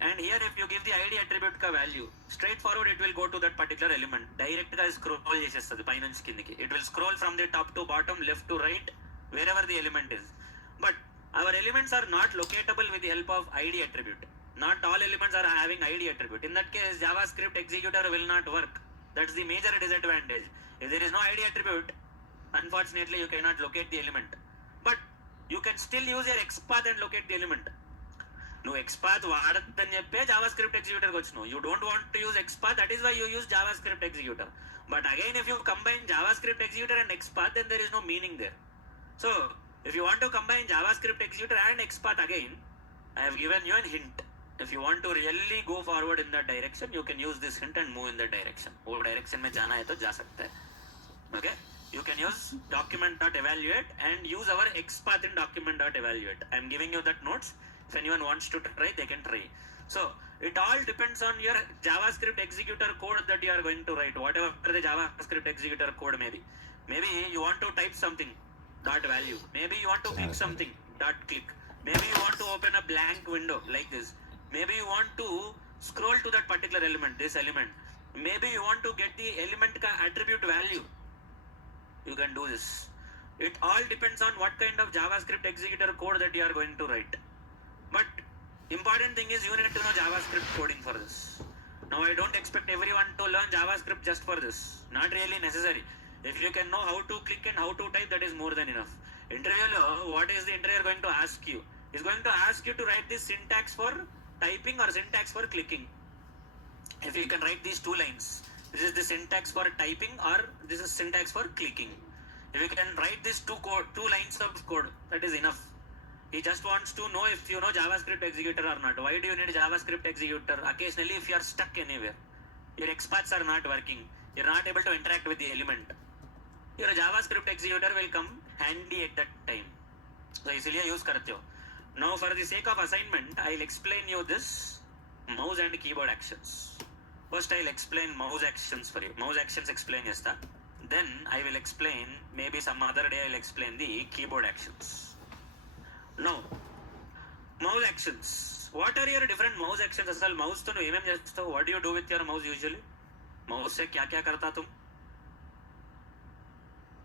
and here if you give the id attribute ka value, straightforward it will go to that particular element. Direct ga scroll chesestadi paina nunchi kindiki. It will scroll from the top to bottom, left to right, wherever the element is. But our elements are not locatable with the help of id attribute. Not all elements are having id attribute. In that case, JavaScript executor will not work. That's the major disadvantage. If there is no id attribute, unfortunately you cannot locate the element. But you can still use your XPath and locate the element. నువ్వు XPath వాడద్దని చెప్పే JavaScript executor వచ్చినావు. You don't want to use XPath, that is why you use JavaScript executor. But again, if you combine JavaScript executor and XPath, then there is no meaning there. So if you want to combine JavaScript executor and XPath again, I have given you a hint. If you want to really go forward in that direction, you can use this hint and move in that direction. वो direction में जाना है तो जा सकता है. Okay? You can use document.evaluate and use our XPath in document.evaluate. I am giving you that notes. If anyone wants to try, they can try. So it all depends on your JavaScript executor code that you are going to write. Whatever the JavaScript executor code may be. Maybe you want to type something, dot value. Maybe you want to click something, dot click. Maybe you want to open a blank window like this. Maybe you want to scroll to that particular element, this element. Maybe you want to get the element ka attribute value. You can do this. It all depends on what kind of JavaScript executor code that you are going to write. But important thing is you need to know JavaScript coding for this. Now I don't expect everyone to learn JavaScript just for this. Not really necessary. If you can know how to click and how to type, that is more than enough. Interview lo, what is the interviewer going to ask you? He's going to ask you to write this syntax for typing or syntax for clicking. If you can write these two lines, this is the syntax for typing or this is syntax for clicking. If you can write these two lines of code, that is enough. He just wants to know if you know JavaScript executor or not. Why do you need JavaScript executor? Occasionally, if you are stuck anywhere, your XPaths are not working, you're not able to interact with the element, your JavaScript executor will come handy at that time. So इसलिए use करते हो. Now for the sake of assignment, I'll explain you this mouse and keyboard actions. First I'll explain mouse actions for you. Mouse actions explain chesta. Then I will explain, maybe some other day I'll explain the keyboard actions. Now, mouse actions. What are your different mouse actions? असल mouse तो నువ్వు ఏమేం చేస్తావు? What do you do with your mouse usually? Mouse से क्या क्या करता तुम?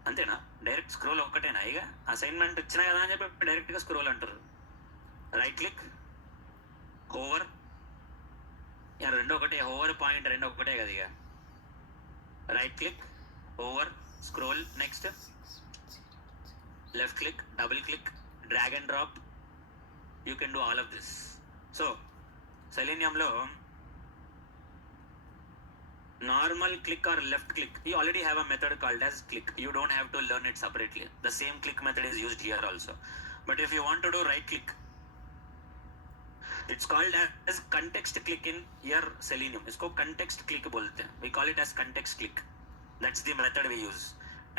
అంతేనా? డైరెక్ట్ స్క్రోల్ ఒక్కటేనా? ఇక అసైన్మెంట్ ఇచ్చినా కదా అని చెప్పి డైరెక్ట్గా స్క్రోల్ అంటారు. రైట్ క్లిక్, హోవర్, ఇక రెండు ఒకటే, హోవర్ పాయింట్ రెండు ఒకటే కదా. ఇక right click, hover, scroll, next left click, double click, drag and drop. You can do all of this. So సెలీనియంలో normal click or left click, you already have a method called as click. You don't have to learn it separately. The same click method is used here also. But if you want to do right click, it's called as context click in your Selenium. Isko context click bolte hain. We call it as context click. That's the method we use.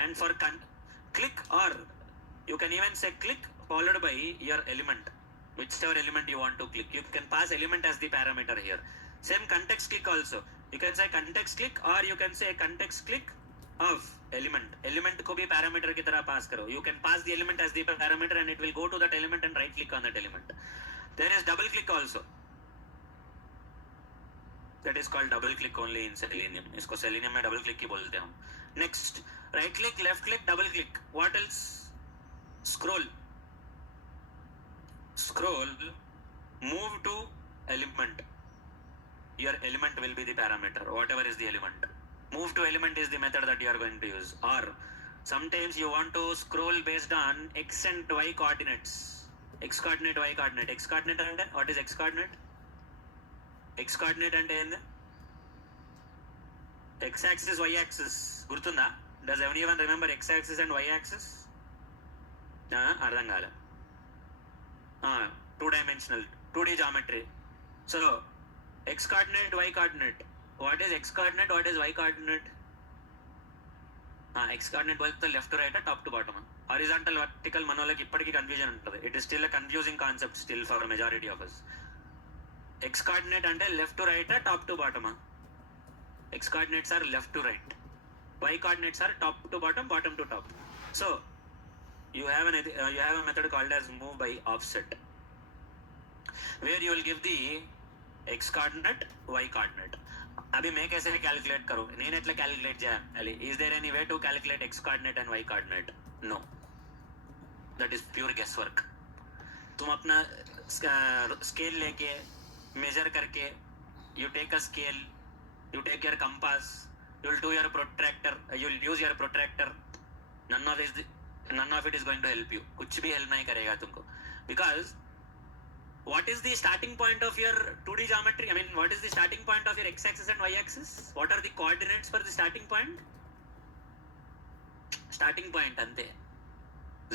And for click, or you can even say click followed by your element, whichever element you want to click. You can pass element as the parameter here. Same context click also. You can say context click or you can say context click of element. Element को भी parameter की तरह pass करो. You can pass the element as the parameter and it will go to that element and right click on that element. There is double click also. That is called double click only in Selenium. इसको Selenium में double click ही बोलते हैं हम. Next, right click, left click, double click. What else? Scroll. Scroll. Move to element. Your element will be the parameter, whatever is the element. Move to element is the method that you are going to use. Or sometimes you want to scroll based on x and y coordinates. X coordinate, y coordinate. X coordinate and what is x coordinate? X coordinate అంటే ఏంది? X axis y axis గుర్తుందా? Does everyone remember x axis and y axis? అర్థం కాలే. 2 dimensional 2D geometry. So x coordinate, y coordinate. What is x coordinate? What is y coordinate? X coordinate both the left to right, top to bottom. Horizontal, vertical మనోళ్ళకి ఇప్పటికీ confusion ఉంటుంది. It is still a confusing concept still for majority of us. x coordinate అంటే left to right, top to bottom. x coordinates are left to right. y coordinates are top to bottom, bottom to top. So you have a method called as move by offset, where you will give the x coordinate, y coordinate. अभी मैं कैसे calculate करूँ? నేను ఎట్లా calculate చేయాలి? Is there any way to calculate x coordinate and y coordinate? No, that is pure guesswork. तुम अपना scale लेके मेजर करके, you take a scale, you take your compass, you will do your protractor, you will use your protractor. None of it is going to help you. कुछ भी help नहीं करेगा तुमको, because what is the starting point of your 2D geometry? I mean, what is the starting point of your x-axis and y-axis? What are the coordinates for the starting point? Starting point ante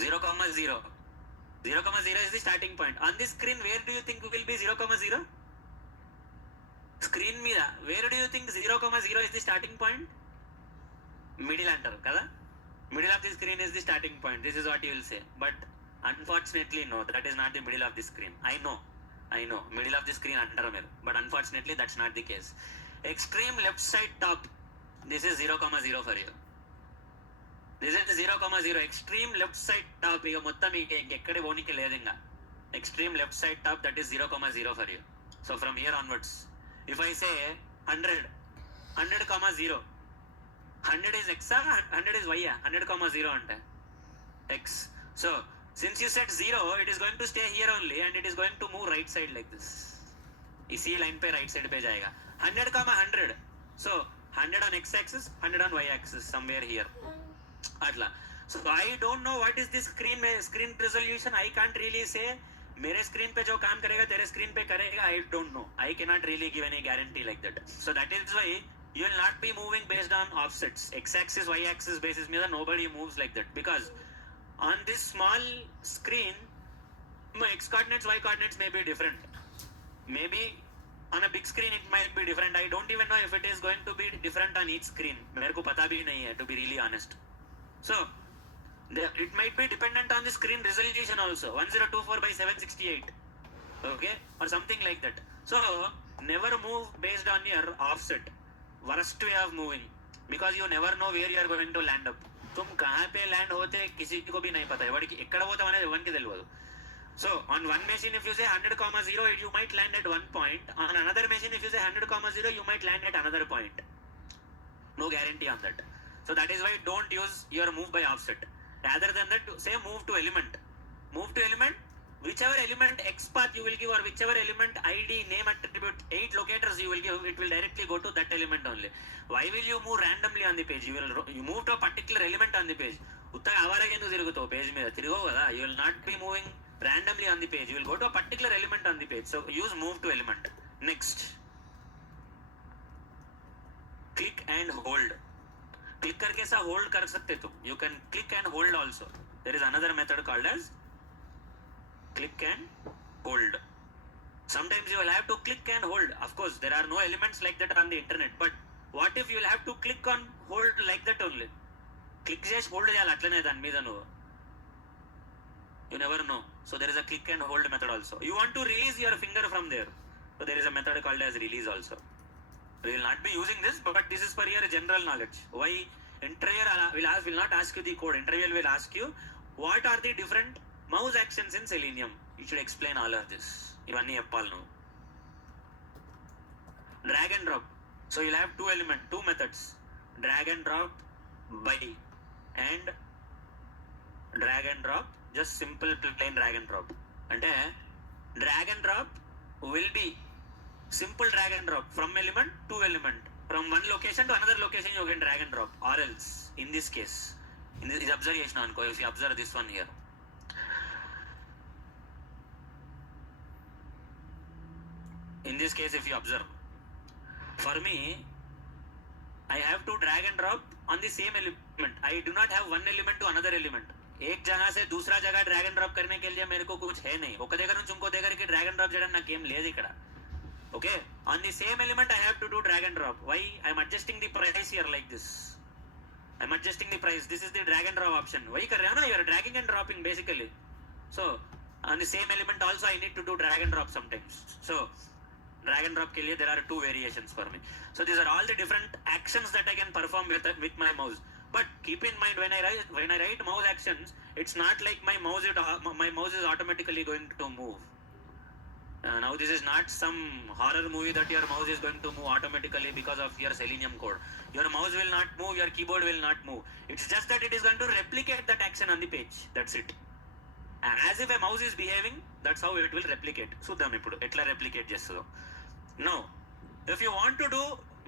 0, 0. 0, 0 is the starting point. On this screen, where do you think will be 0, 0? Screen మీద where do you think 0, 0 is the starting point? Middle అంటారు కదా. Middle of the screen is the starting point. This is what you will say. But unfortunately, no, that is not the middle of the screen. I know, middle of the screen అంటారు మీరు, but unfortunately that's not the case. Extreme left side top, this is 0, 0 for you. This is 0, 0. Extreme left side top, ఇక మొత్తం ఎక్కడి పోనీకి లేదు ఇంకా. Extreme left side top, that is 0, 0 for you. So from here onwards, if I say 100, 0, 100 is x, 100 is y, 100, 0 అంటే x. So since you said 0, it is going to stay here only, and it is going to move right side like this. इसी line पे right side पे जाएगा. 100, 100. So 100 on x axis, 100 on y axis, somewhere here. Atla. So I don't know what is this screen resolution. I can't really say मेरे screen पे जो काम करेगा तेरे screen पे करेगा. I don't know. I cannot really give any guarantee like that. So that is why you will not be moving based on offsets. X axis, y axis basis మీద nobody moves like that, because on this small screen, my x coordinates, y coordinates may be different. Maybe on a big screen it might be different. I don't even know if it is going to be different on each screen. मेरे को पता भी नहीं है, to be really honest. So it might be dependent on the screen resolution also. 1024 by 768, okay, or something like that. So never move based on your offset. Worst way of moving, because you never know where you are going to land up. तुम कहाँ पे land होते किसी को भी नहीं पता है, వాడికి ఎక్కడ పోతాం అనేది ఎవరికి తెలియదు. So on one machine, if you say 100, 0, you might land at one point. On another machine, if you say 100, 0, you might land at another point. No guarantee on that. So that is why don't use your move by offset. Rather than that, say move to element. Move to element, whichever element x path you will give, or whichever element id, name, attribute, 8 locators you will give, it will directly go to that element only. Why will you move randomly on the page? You move to a particular element on the page. ఉత్తగా ఆవారగా ఎందుకు తిరుగుతావు page మీద? తిరగవు కదా. You will not be moving randomly on the page. You will go to a particular element on the page. So use move to element. Next, click and hold. Click करके ऐसा hold कर सकते तुम. You can click and hold also. There is another method called as click and hold. Sometimes you will have to click and hold. Of course, there are no elements like that on the internet. But what if you will have to click on hold like that only? Click చేసి hold చేయాలి అట్లనే దాని మీద నువ్వు. You never know. So there is a click and hold method also. You want to release your finger from there. So there is a method called as release also. We will not be using this, but this is for your general knowledge. Why? Interviewer will not ask you the code. Interviewer will ask you what are the different mouse actions in Selenium. You should explain all of this. ఇవన్నీ చెప్పాలి నువ్వు. Drag and drop. So you'll have two methods. Drag and drop by and drag and drop. Just simple plain drag and drop. అంటే drag and drop will be simple drag and drop from element to element. From one location to another location you can drag and drop. Or else, in this case, in this observation అనుకో, if you observe this one here, in this case, if you observe, for me, I have to drag and drop on the same element. I do not have one element to another element. एक जगह से दूसरा जगह drag and drop करने के लिए मेरे को कुछ है नहीं. ఒక దగ్గర నుంచి ఇంకో దగ్గరికి డ్రాగ్ అండ్ డ్రాప్ చేయడానికి నాకేం లేదు ఇక్కడ. Okay, on the same element I have to do drag and drop. Why? I am adjusting the price here like this. I am adjusting the price. This is the drag and drop option. Why कर रहे हो ना? You are dragging and dropping basically. So on the same element also I need to do drag and drop sometimes. So drag and drop के लिए there are two variations for me. So these are all the different actions that I can perform with my mouse. But keep in mind, when I write mouse actions, it's not like my mouse is automatically going to move. Now this is not some horror movie that your mouse is going to move automatically because of your Selenium code. Your mouse will not move, your keyboard will not move. It's just that it is going to replicate that action on the page. That's it. As if a mouse is behaving, that's how it will replicate. Sudham ippudu etla replicate chestado. Now, if you want to do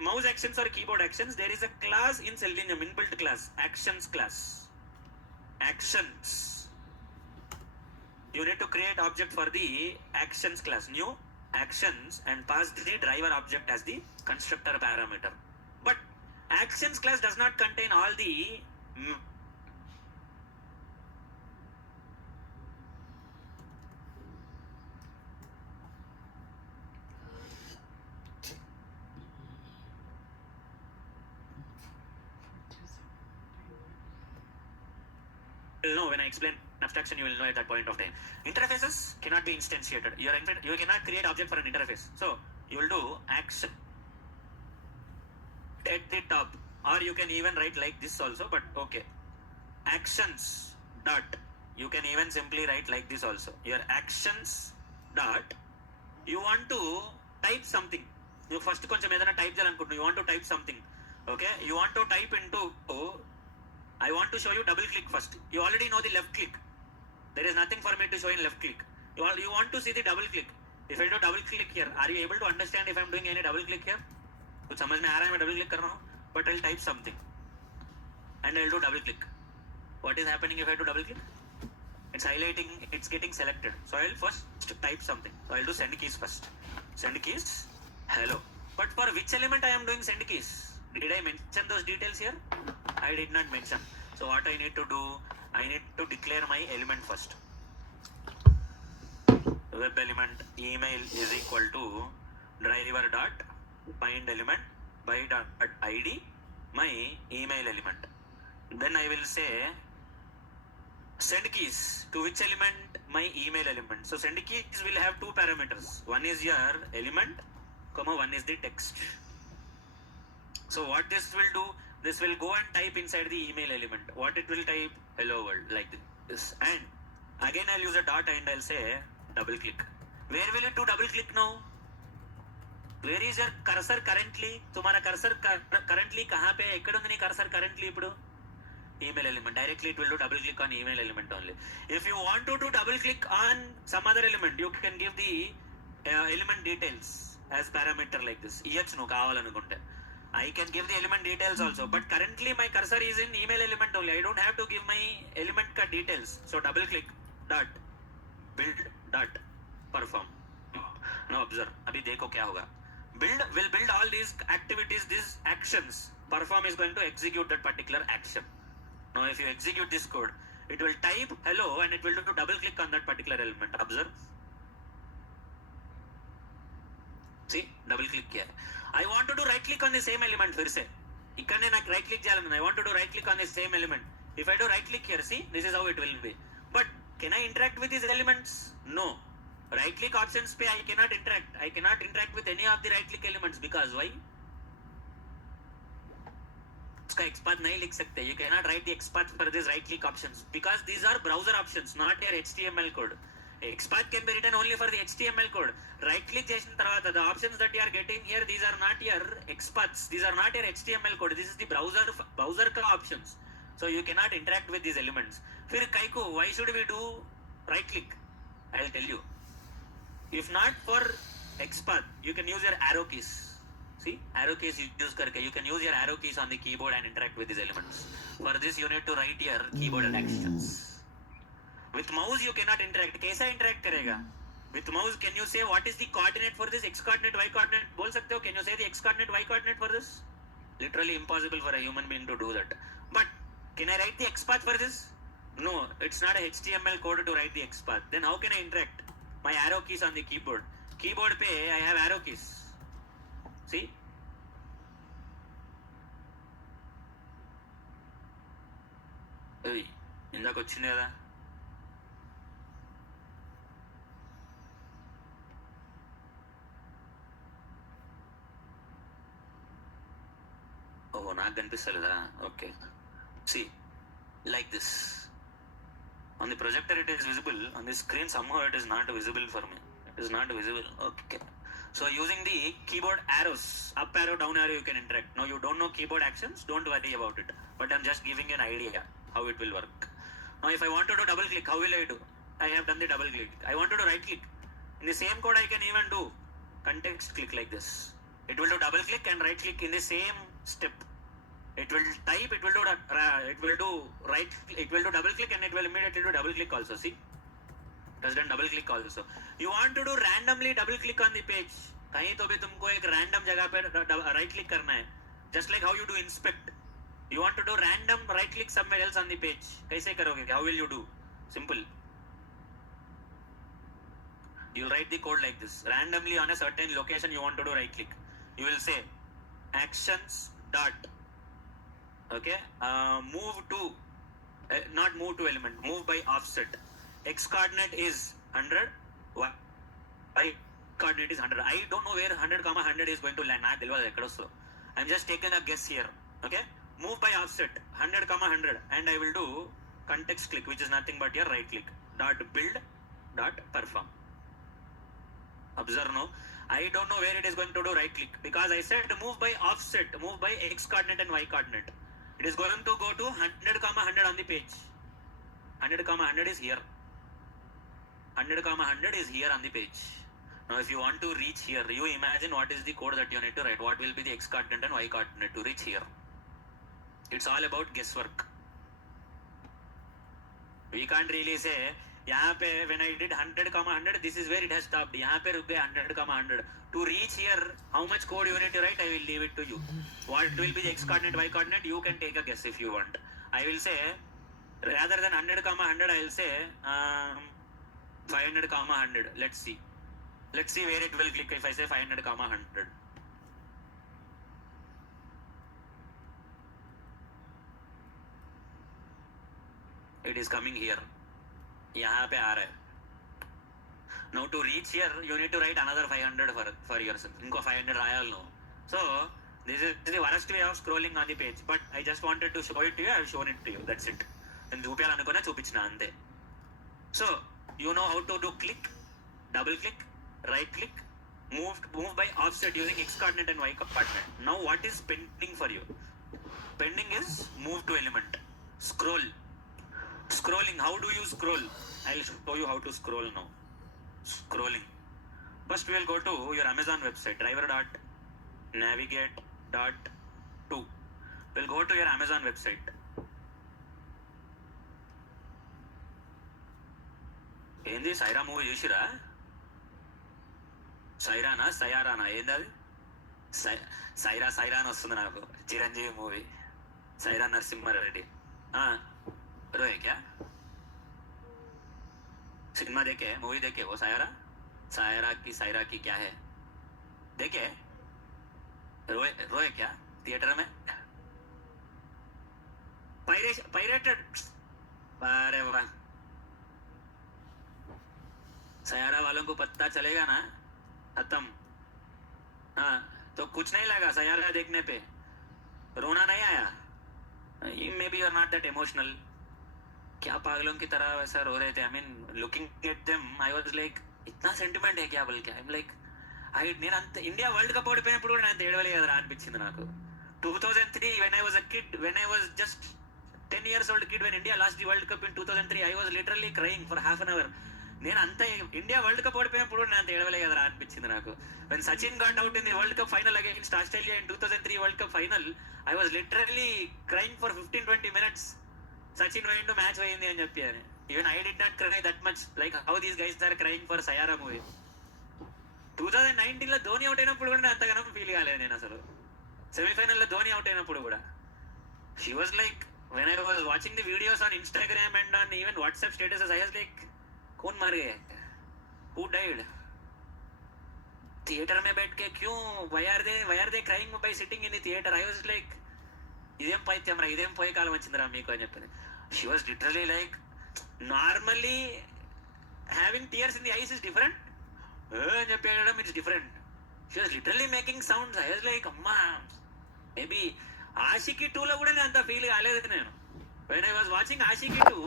mouse actions or keyboard actions, there is a class in Selenium, inbuilt class, actions class. Actions. You need to create object for the actions class, new actions, and pass the driver object as the constructor parameter. But actions class does not contain all the know when I explain abstraction, you will know at that point of time. Interfaces cannot be instantiated. You cannot create object for an interface. So you will do action at the top, or you can even write like this also, but okay. Actions dot, you can even simply write like this also. Your actions dot, you want to type something. You first koncham edana type cheyalanuntunna, you want to type something. Okay, you want to type into, I want to show you double click first. You already know the left click. There is nothing for me to show in left click. You want to see the double click. If I do double click here, are you able to understand if I am doing any double click here? कुछ समझ में आ रहा है मैं double click कर रहा हूँ? But I'll type something and I'll do double click. What is happening if I do double click? It's highlighting, it's getting selected. So I'll first type something. So I'll do send keys first. Send keys, hello. But for which element I am doing send keys? Did I mention those details here? I did not mention. So what I need to do, I need to declare my element first. Web element email is equal to driver dot find element by dot id my email element. Then I will say send keys to which element? My email element. So send keys will have two parameters. One is your element, comma one is the text. So what this will do, this will go and type inside the email element. What it will type? Hello world, like this. And again I'll use a dot and I'll say double click. Where will it do double click now? Where is your cursor currently? तुम्हारा cursor currently कहाँ पे है? एక్కడ ఉంది नी cursor currently इपड़ो? Email element. Directly it will do double click on email element only. If you want to do double click on some other element, you can give the element details as parameter like this. EH no కావాలనుకుంటే. I can give the element details also, but currently my cursor is in email element only. I don't have to give my element ka details. So double click dot build dot perform. Now observe. अभी देखो क्या होगा. Build will build all these activities, these actions. Perform is going to execute that particular action. Now if you execute this code, it will type hello and it will do double click on that particular element. Observe. See, double click किया है. I want to do right click on the same element फिर से. इकने ना right click Jalna. I want to do right click on the same element. If I do right click here, see, this is how it will be. But can I interact with these elements? No. Right click options पे I cannot interact. I cannot interact with any of the right click elements because why? उसका XPath नहीं लिख सकते. You cannot write the XPath for these right click options because these are browser options, not your HTML code. XPath can be written only for the HTML code. Right click చేసిన తర్వాత the options that you are getting here, these are not your XPaths. These are not your HTML code. This is the browser ka options. So you cannot interact with these elements. फिर काइको, why should we do right click? I'll tell you. If not for XPath, you can use your arrow keys. See, arrow keys you use करके, you can use your arrow keys on the keyboard and interact with these elements. For this you need to write your keyboard actions. With mouse you cannot interact. कैसा interact करेगा? With mouse, can you say what is the coordinate for this? X coordinate, Y coordinate. बोल सकते हो? Can you say the X coordinate, Y coordinate for this? Literally impossible for a human being to do that. But can I write the X path for this? No, it's not a HTML code to write the X path. Then how can I interact? My arrow keys on the keyboard. Keyboard pe I have arrow keys. See? ఇందాక వచ్చింది కదా. ఓహో, నాకు కనిపిస్తలేదా? Okay. See, like this. On the projector it is visible. On the screen somehow it is not visible for me. It is not visible. Okay. So using the keyboard arrows, up arrow, down arrow, you can interact. Now you don't know keyboard actions, don't worry about it. But I'm just giving you an idea how it will work. Now if I want to do double click, how will I do? I have done the double click. I want to do right click. In the same code I can even do context click like this. It will do double click and right click in the same step. It will type, it will do right, it will do double click and it will immediately do double click also. See, it has done double click also. You want to do randomly double click on the page, कहीं तो भी तुमको एक random जगह पे right click करना है. Just like how you do inspect, you want to do random right click somewhere else on the page. कैसे करोगे? How will you do? Simple. You'll write the code like this. Randomly on a certain location you want to do right click. You will say actions dot, okay, move to, not move to element, move by offset. X coordinate is 100, Y coordinate is 100. I don't know where 100 comma 100 is going to land. నాకు తెలియదు ఎక్కడ వస్తుందో. I'm just taking a guess here. Okay, move by offset 100 comma 100 and I will do context click, which is nothing but your right click dot build dot perform. Observe now, I don't know where it is going to do right click because I said move by offset, move by X coordinate and Y coordinate. It is going to go to 100 comma 100 on the page. 100 comma 100 is here. 100 comma 100 is here on the page. Now if you want to reach here, you imagine what is the code that you need to write. What will be the X coordinate and Y coordinate to reach here? It's all about guesswork. We can't really say यहाँ पे when I did 100 comma 100, this is where it has stopped. यहाँ पे रुक गए 100 comma 100. To reach here, how much code you need to write? I will leave it to you. What will be the X coordinate, Y coordinate? You can take a guess if you want. I will say, rather than 100 comma 100, I will say 500 comma 100. Let's see. Let's see where it will click if I say 500 comma 100. It is coming here. यहाँ पे आ रहा है. Now to reach here, you need to write another 500 for yourself. इनको 500 रायल no. So this is the worst way of scrolling on the page. But I just wanted to show it to you. I have shown it to you. That's it. నేను చూపించాలనుకున్నా చూపించిన అంతే. So you know how to do click, double click, right click, move by offset using X coordinate and Y coordinate. Now what is pending for you? Pending is move to element. Scroll. Scrolling. How do you scroll? I'll show you how to scroll now. Scrolling. First we will go to your Amazon website, driver.navigate.to. We'll go to your Amazon website. ఏంది Sye Raa movie చూసిరా? సైరానా సయారానా ఏంది అది? సైరా అని వస్తుంది నాకు. Chiranjeevi movie, Sye Raa Narasimha Reddy. रोए क्या? Cinema देखे, मूवी देखे वो सायरा की क्या है देखे? रोए क्या थिएटर में? पायरेटेड. अरे वाह, सायरा वालों को पता चलेगा ना, खत्म. हाँ, तो कुछ नहीं लगा सायरा देखने पे, रोना नहीं आया. May be you are not that emotional. क्या पागलों की तरह वैसा रो रहे थे. I mean looking at them I was like इतना सेंटिमेंट है क्या बोल के. ఐఎమ్ లైక్ నేను అంత ఇండియా వరల్డ్ కప్ ఓడిపోయినప్పుడు కూడా నేను ఏడవలేదురా అనిపించింది నాకు. 2003 when I was a kid, when I was just 10 years old kid, when India lost the World Cup in 2003, I was literally crying for half an hour. నేను అంత India world cup ఓడిపోయినప్పుడు నేను అంత ఏడవలే కదరా అనిపించింది నాకు. when Sachin got out in the World Cup final against Australia in 2003 World Cup final, I was literally crying for 15-20 minutes. Sachin పోయిండు match పోయింది అని చెప్పి. Even I did not cry that much like how these guys are crying for Sayara movie. 2019 లో Dhoni out అయినప్పుడు కూడా అంతగానో feel కాలేదు నేను అసలు. సెమీఫైనల్లో ధోని అవుట్ అయినప్పుడు కూడా she was like when I was watching the videos on Instagram and on even WhatsApp statuses, I was like, कौन मर गए, who died, थिएटर में बैठ के क्यों, why are they crying by sitting in the theater? I was like, ఇదేం పైత్యం రా, ఇదేం పోయే కాలం వచ్చిందిరా మీకు అని చెప్పింది. She was literally like, normally having tears in the eyes is different, అని చెప్పేయడం it's different. She was literally making sounds. I was like అమ్మా, మేబీ ఆషికి 2లో కూడా నేను అంత ఫీల్ కాలేదు నేను. When I was watching Aashiqui 2,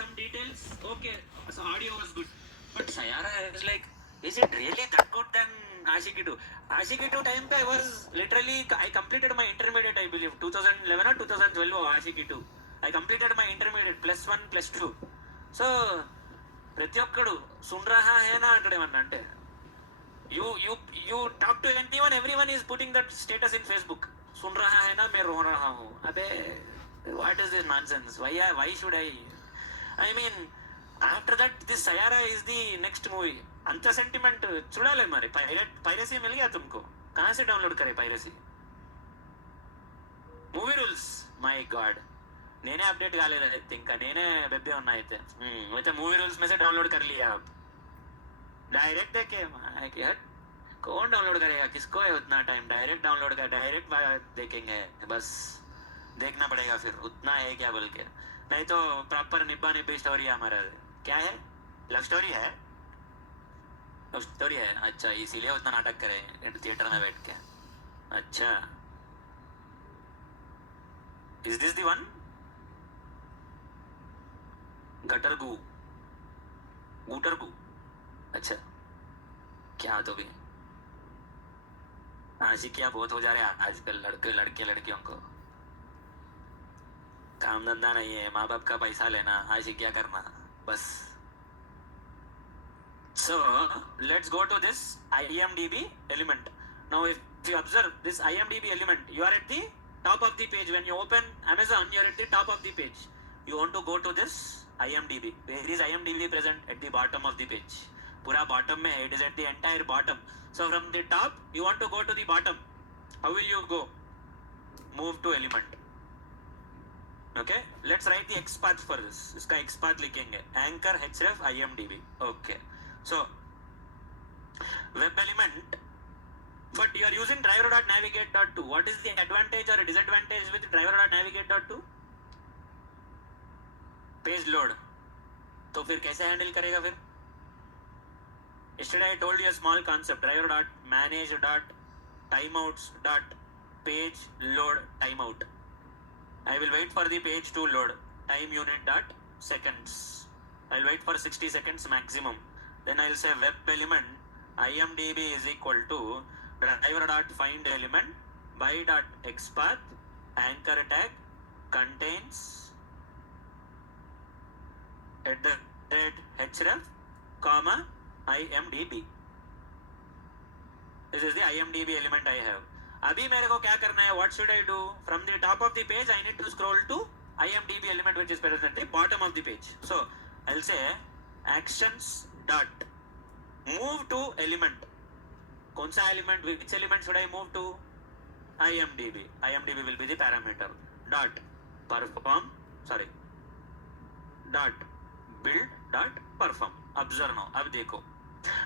some details, okay, so audio was good, but Sayara is like, is it really that good than Ashiki 2? Ashiki 2 time pe I was literally, I completed my intermediate, I believe 2011 or 2012 or Ashiki 2. I completed my intermediate +1 +2. So ప్రతి ఒక్కడు సున్ రహా హేనా అంటాడేమన్నా అంటే, you talk to anyone, everyone is putting that status in Facebook, सुन रहा है ना मैं रो रहा हूँ. अबे what is this nonsense? Why should I mean, after that this Sayara is the next movie. अंत सेंटिमेंट చూడాలి మరి. పైరసీ मिल गया तुमको, कहाँ से डाउनलोड करे piracy? Movie rules, my God, నేనే అప్డేట్ కాలేదు అయితే, ఇంకా నేనే బెబ్బే ఉన్నా అయితే. అయితే మూవీ रूल्स में से डाउनलोड कर लिया आप, डायरेक्ट देखे कौन डाउनलोड करेगा, किसको है उतना टाइम, डायरेक्ट डाउनलोड कर, डायरेक्ट देखेंगे, बस देखना पड़ेगा फिर उतना है क्या बोल के. नहीं तो प्रॉपर निब्बा निब्बी स्टोरी है हमारा. क्या है, लव स्टोरी है, लव स्टोरी है. अच्छा, इसीलिए उतना नाटक करे थिएटर में बैठ के. अच्छा, इज दिस दी वन? गटर गू, गूटर गू. अच्छा, क्या तो भी आशिकिया बहुत हो जा रहे हैं आजकल लड़कियों को. काम धंधा नहीं है, माँ बाप का पैसा लेना, आशिकिया करना, बस. So let's go to this IMDb element. Now if you observe this IMDb element, you are at the top of the page. When you open Amazon, you are at the top of the page. You want to go to this IMDb. Where is IMDb present? At the bottom of the page. Pura bottom mein hai, it is at the entire bottom. So from the top you want to go to the bottom. How will you go? Move to element. Okay, let's write the X path for this. इसका X path लिखेंगे, anchor href IMDb. Okay, so web element, but you are using driver.navigate.to. What is the advantage or disadvantage with driver.navigate.to? Page load. तो फिर कैसे handle करेगा फिर? Yesterday I told you a small concept, driver.manage.timeouts.page load timeout. I will wait for the page to load, time unit dot seconds. I'll wait for 60 seconds maximum. Then I'll say web element IMDb is equal to driver.find element by dot xpath anchor tag contains at the rate href comma IMDb. This is the IMDb element I have. अभी मेरे को क्या करना है, what should I do? From the top of the page I need to scroll to IMDb element which is present at the bottom of the page. So I'll say actions dot move to element. कौन सा element, which element should I move to? IMDb. IMDb will be the parameter. Dot perform, sorry, dot build dot perform. Observe now, अब देखो.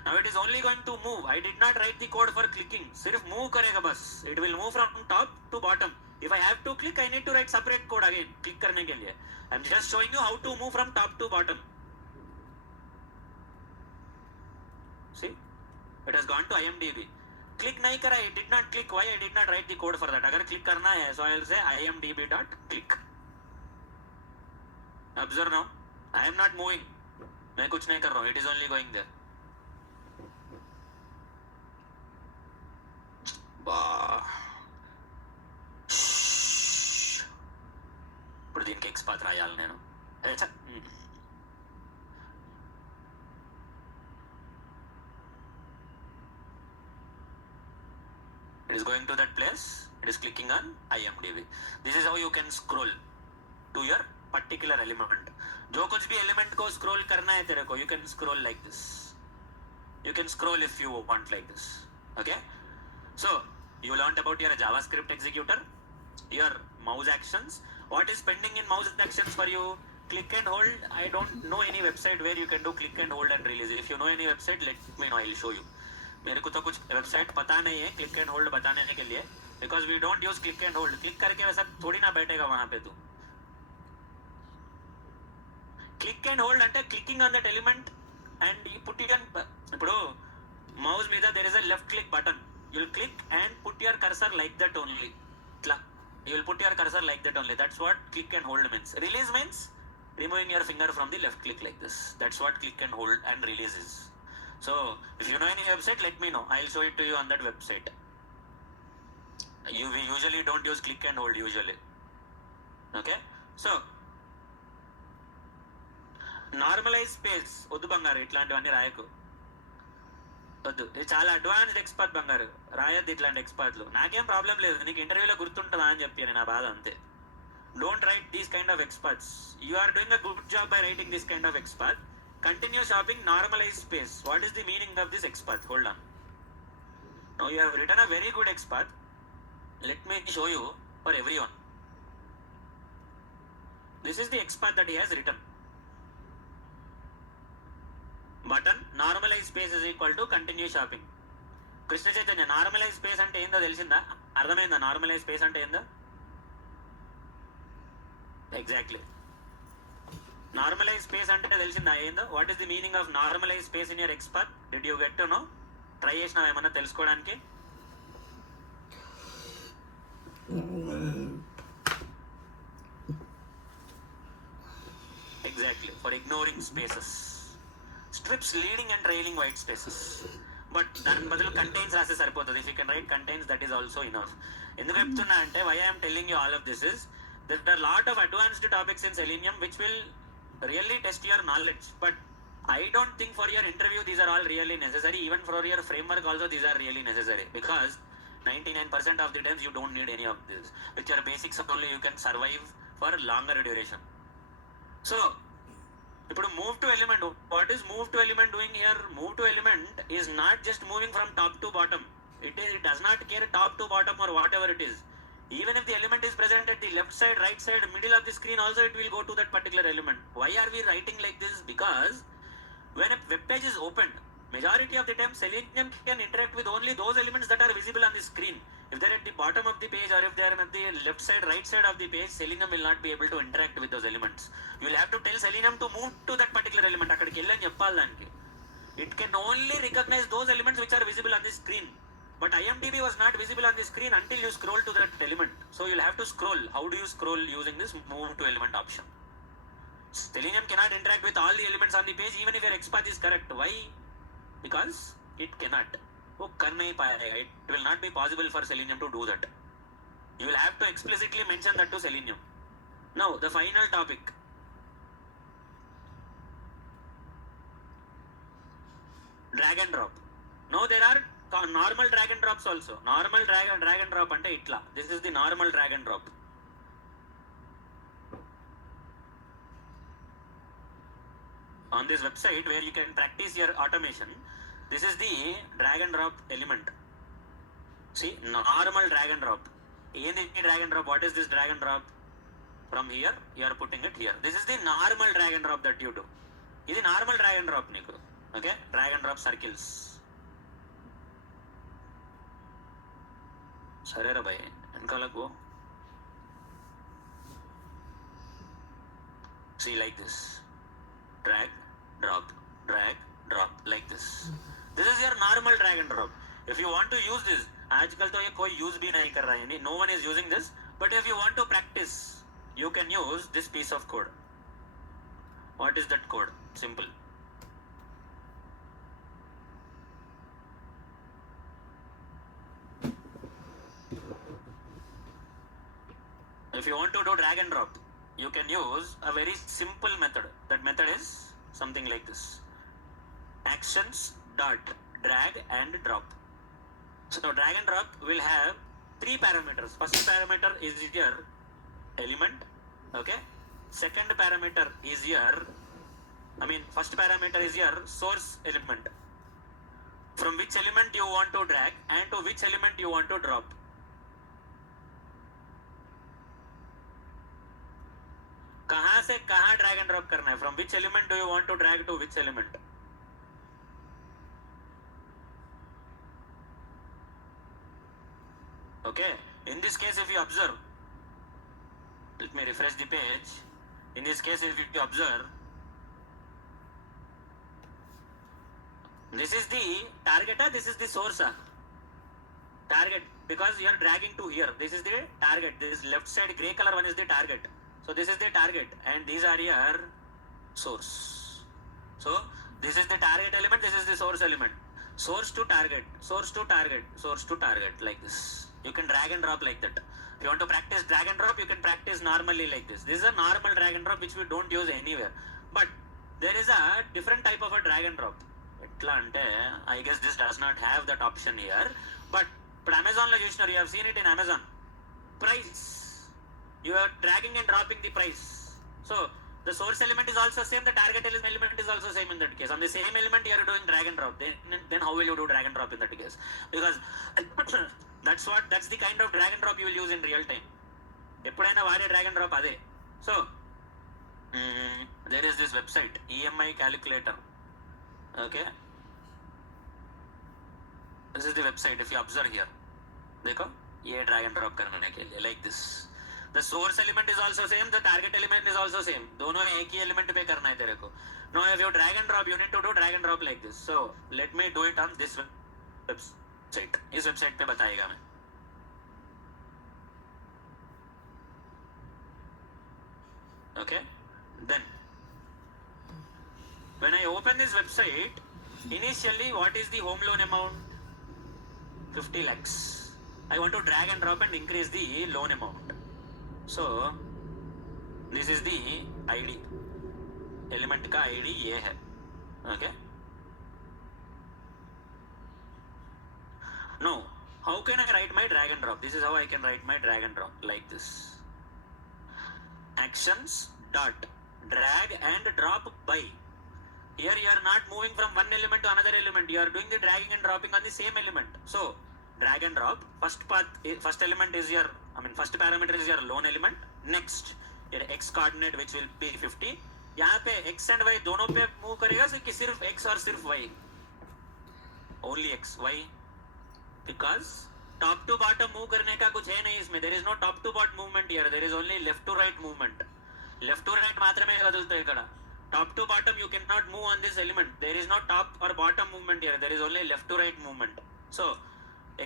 Now it is only going to move. I did not write the code for clicking. सिर्फ move करेगा बस. It will move from top to bottom. If I have to click, I need to write separate code again. Click करने के लिए. I'm just showing you how to move from top to bottom. See, it has gone to IMDb. Click नहीं करा. It did not click. Why? I did not write the code for that. अगर click करना है, so I'll say IMDb dot click. Observe now. I am not moving. मैं कुछ नहीं कर रहा हूँ. It is only going there. ఇప్పుడు దీనికి ఎక్స్ పాత్ రాయాలి నేను. It is going to that place. It is clicking on IMDb. This is how you can scroll. to your particular element. जो कुछ भी element को scroll करना है तेरे को, you can scroll like this. You can scroll if you want like this. Okay? So you learned about your JavaScript executor, your mouse actions. What is pending in mouse actions for you? Click and hold. I don't know any website where you can do click and hold and release. If you know any website, let me know. I'll show you. मेरे को तो कुछ website पता नहीं है click and hold बताने के लिए, because we don't use click and hold. Click करके वैसा थोड़ी ना बैठेगा वहां पे. तू క్లిక్ అండ్ హోల్డ్ అంటే clicking on that element and you put it on. ఇప్పుడు మౌస్ మీద there is a left click button. You will click and put your cursor like that only. ఇట్లా you will put your cursor like that only. That's what click and hold means. Release means removing your finger from the left click like this. That's what click and hold and release is. So if you know any website, let me know. I'll show it to you on that website. We usually don't use click and hold usually. Okay? So normalise space వద్దు బంగారు, ఇట్లాంటివన్నీ రాయకు వద్దు. ఇది చాలా advanced expert బంగారు, రాయొద్దు ఇట్లాంటి ఎక్స్పర్ట్లు. నాకేం problem లేదు, నీకు ఇంటర్వ్యూలో గుర్తుంటుందా అని చెప్పి నా బాధ అంతే. Don't write these kind of experts. You are doing a good job by writing this kind of expert. Continue shopping normalize space. What is the meaning of this expert? Hold on. No you have written a very good expert. Let me show you for every one. This is the expert that he has written. Button normalize space is equal to continue shopping. Krishna Chaitanya, normalize space అంటే ఏందో తెలిసిందా? అర్థమైందా normalise space అంటే ఏందో? Exactly, normalise space అంటే తెలిసిందా ఏందో? What is the meaning of normalize space in your expert? Did you get to know? Try చేసినావు ఏమన్నా తెలుసుకోవడానికి? Exactly, for ignoring spaces. Strips leading and trailing white spaces. But దాని బదులు కంటైన్స్ రాస్తే సరిపోతుంది. If you can write contains, that is also enough. ఎందుకు చెప్తున్నా అంటే, why I'm telling you all of this is there are a lot of advanced topics in Selenium which will really test your knowledge, but I don't think for your interview these are all really necessary. Even for your framework also these are really necessary, because 99% of the times you don't need any of this. With your basics only you can survive for longer duration. So ఇప్పుడు move to element, what is move to element doing here? Move to element is not just moving from top to bottom. It does not care top to bottom or whatever it is. Even if the element is present at the left side, right side, middle of the screen also, it will go to that particular element. Why are we writing like this? Because when a web page is opened, majority of the time Selenium can interact with only those elements that are visible on the screen. If they are at the bottom of the page or if they are at the left side, right side of the page, Selenium will not be able to interact with those elements. You will have to tell Selenium to move to that particular element. అక్కడికి వెళ్ళని చెప్పాలి దానికి. It can only recognize those elements which are visible on the screen. But IMDb was not visible on the screen until you scroll to that element. So you'll have to scroll. How do you scroll? Using this move to element option. Selenium cannot interact with all the elements on the page even if your XPath is correct. Why? Because it cannot. वो कर नहीं पाएगा. It will not be possible for Selenium to do that. You will have to explicitly mention that to Selenium. Now the final topic. Drag and drop. Now there are normal drag and drops also. Normal drag and drop ante itla. This is the normal drag and drop. On this website where you can practice your automation, this is the drag and drop element. See, normal drag and drop. Any drag and drop, what is this drag and drop? From here you are putting it here. This is the normal drag and drop that you do. This is normal drag and drop niku. Okay, drag and drop circles. సరేరా భయ్, వెనకాలకు పో. See like this, drag, drop, like this. This is your normal drag and drop. If you want to use this, आजकल तो ये कोई use भी नहीं कर रहा है, no one is using this. But if you want to practice, you can use this piece of code. What is that code? Simple. If you want to do drag and drop, you can use a very simple method. That method is something like this. Actions dot drag and drop. So drag and drop will have 3 parameters. First parameter is your element. Okay. second parameter is your, first parameter is your source element. From which element you want to drag and to which element you want to drop. कहाँ से कहाँ drag and drop करना है? From which element do you want to drag to which element? Okay, in this case if you observe, let me refresh the page. In this case if you observe, this is the target, this is the source. Target, because you are dragging to here. This is the target. This left side gray color one is the target. So this is the target and these are your source. So this is the target element, this is the source element. Source to target, source to target, source to target, like this. You can drag and drop like that. If you want to practice drag and drop, you can practice normally like this. This is a normal drag and drop which we don't use anywhere. But there is a different type of a drag and drop. I guess this does not have that option here. But Amazon lo chusinaru, you have seen it in Amazon. Price. You are dragging and dropping the price. So the source element is also same, the target element is also same in that case. On the same element you are doing drag and drop. Then how will you do drag and drop in that case? Because that's the kind of drag and drop you will use in real time. ఎప్పుడైనా వాడే drag and drop అదే. So there is this website, EMI calculator. Okay, this is the website. If you observe here, देखो ये drag and drop करने के लिए like this. The source element is also same, the target element is also same. दोनों एक ही element पे करना है तेरे को. Now if you drag and drop, you need to do drag and drop like this. So let me do it on this website. इस website पे बताएगा मैं. Okay, then when I open this website, initially what is the home loan amount? 50 lakhs. I want to drag and drop and increase the loan amount. So this is the ID. Element का ID ये है. Okay. Now how can I write my drag and drop? This is how I can write my drag and drop, like this. Actions dot drag and drop by. Here you are not moving from one element to another element. You are doing the dragging and dropping on the same element. So drag and drop. First element is your, first parameter is your loan element. Next your x coordinate which will be 50. यहाँ पे x and y दोनों पे move करेगा कि सिर्फ x और सिर्फ y? Only x. Why? Because top to bottom move करने का कुछ है नहीं इसमें. There is no top to bottom movement here. There is only left to right movement. Left to right मात्रమే కదులుతాయి ఇక్కడ. Top to bottom you cannot move on this element. There is no top or bottom movement here. There is only left to right movement. So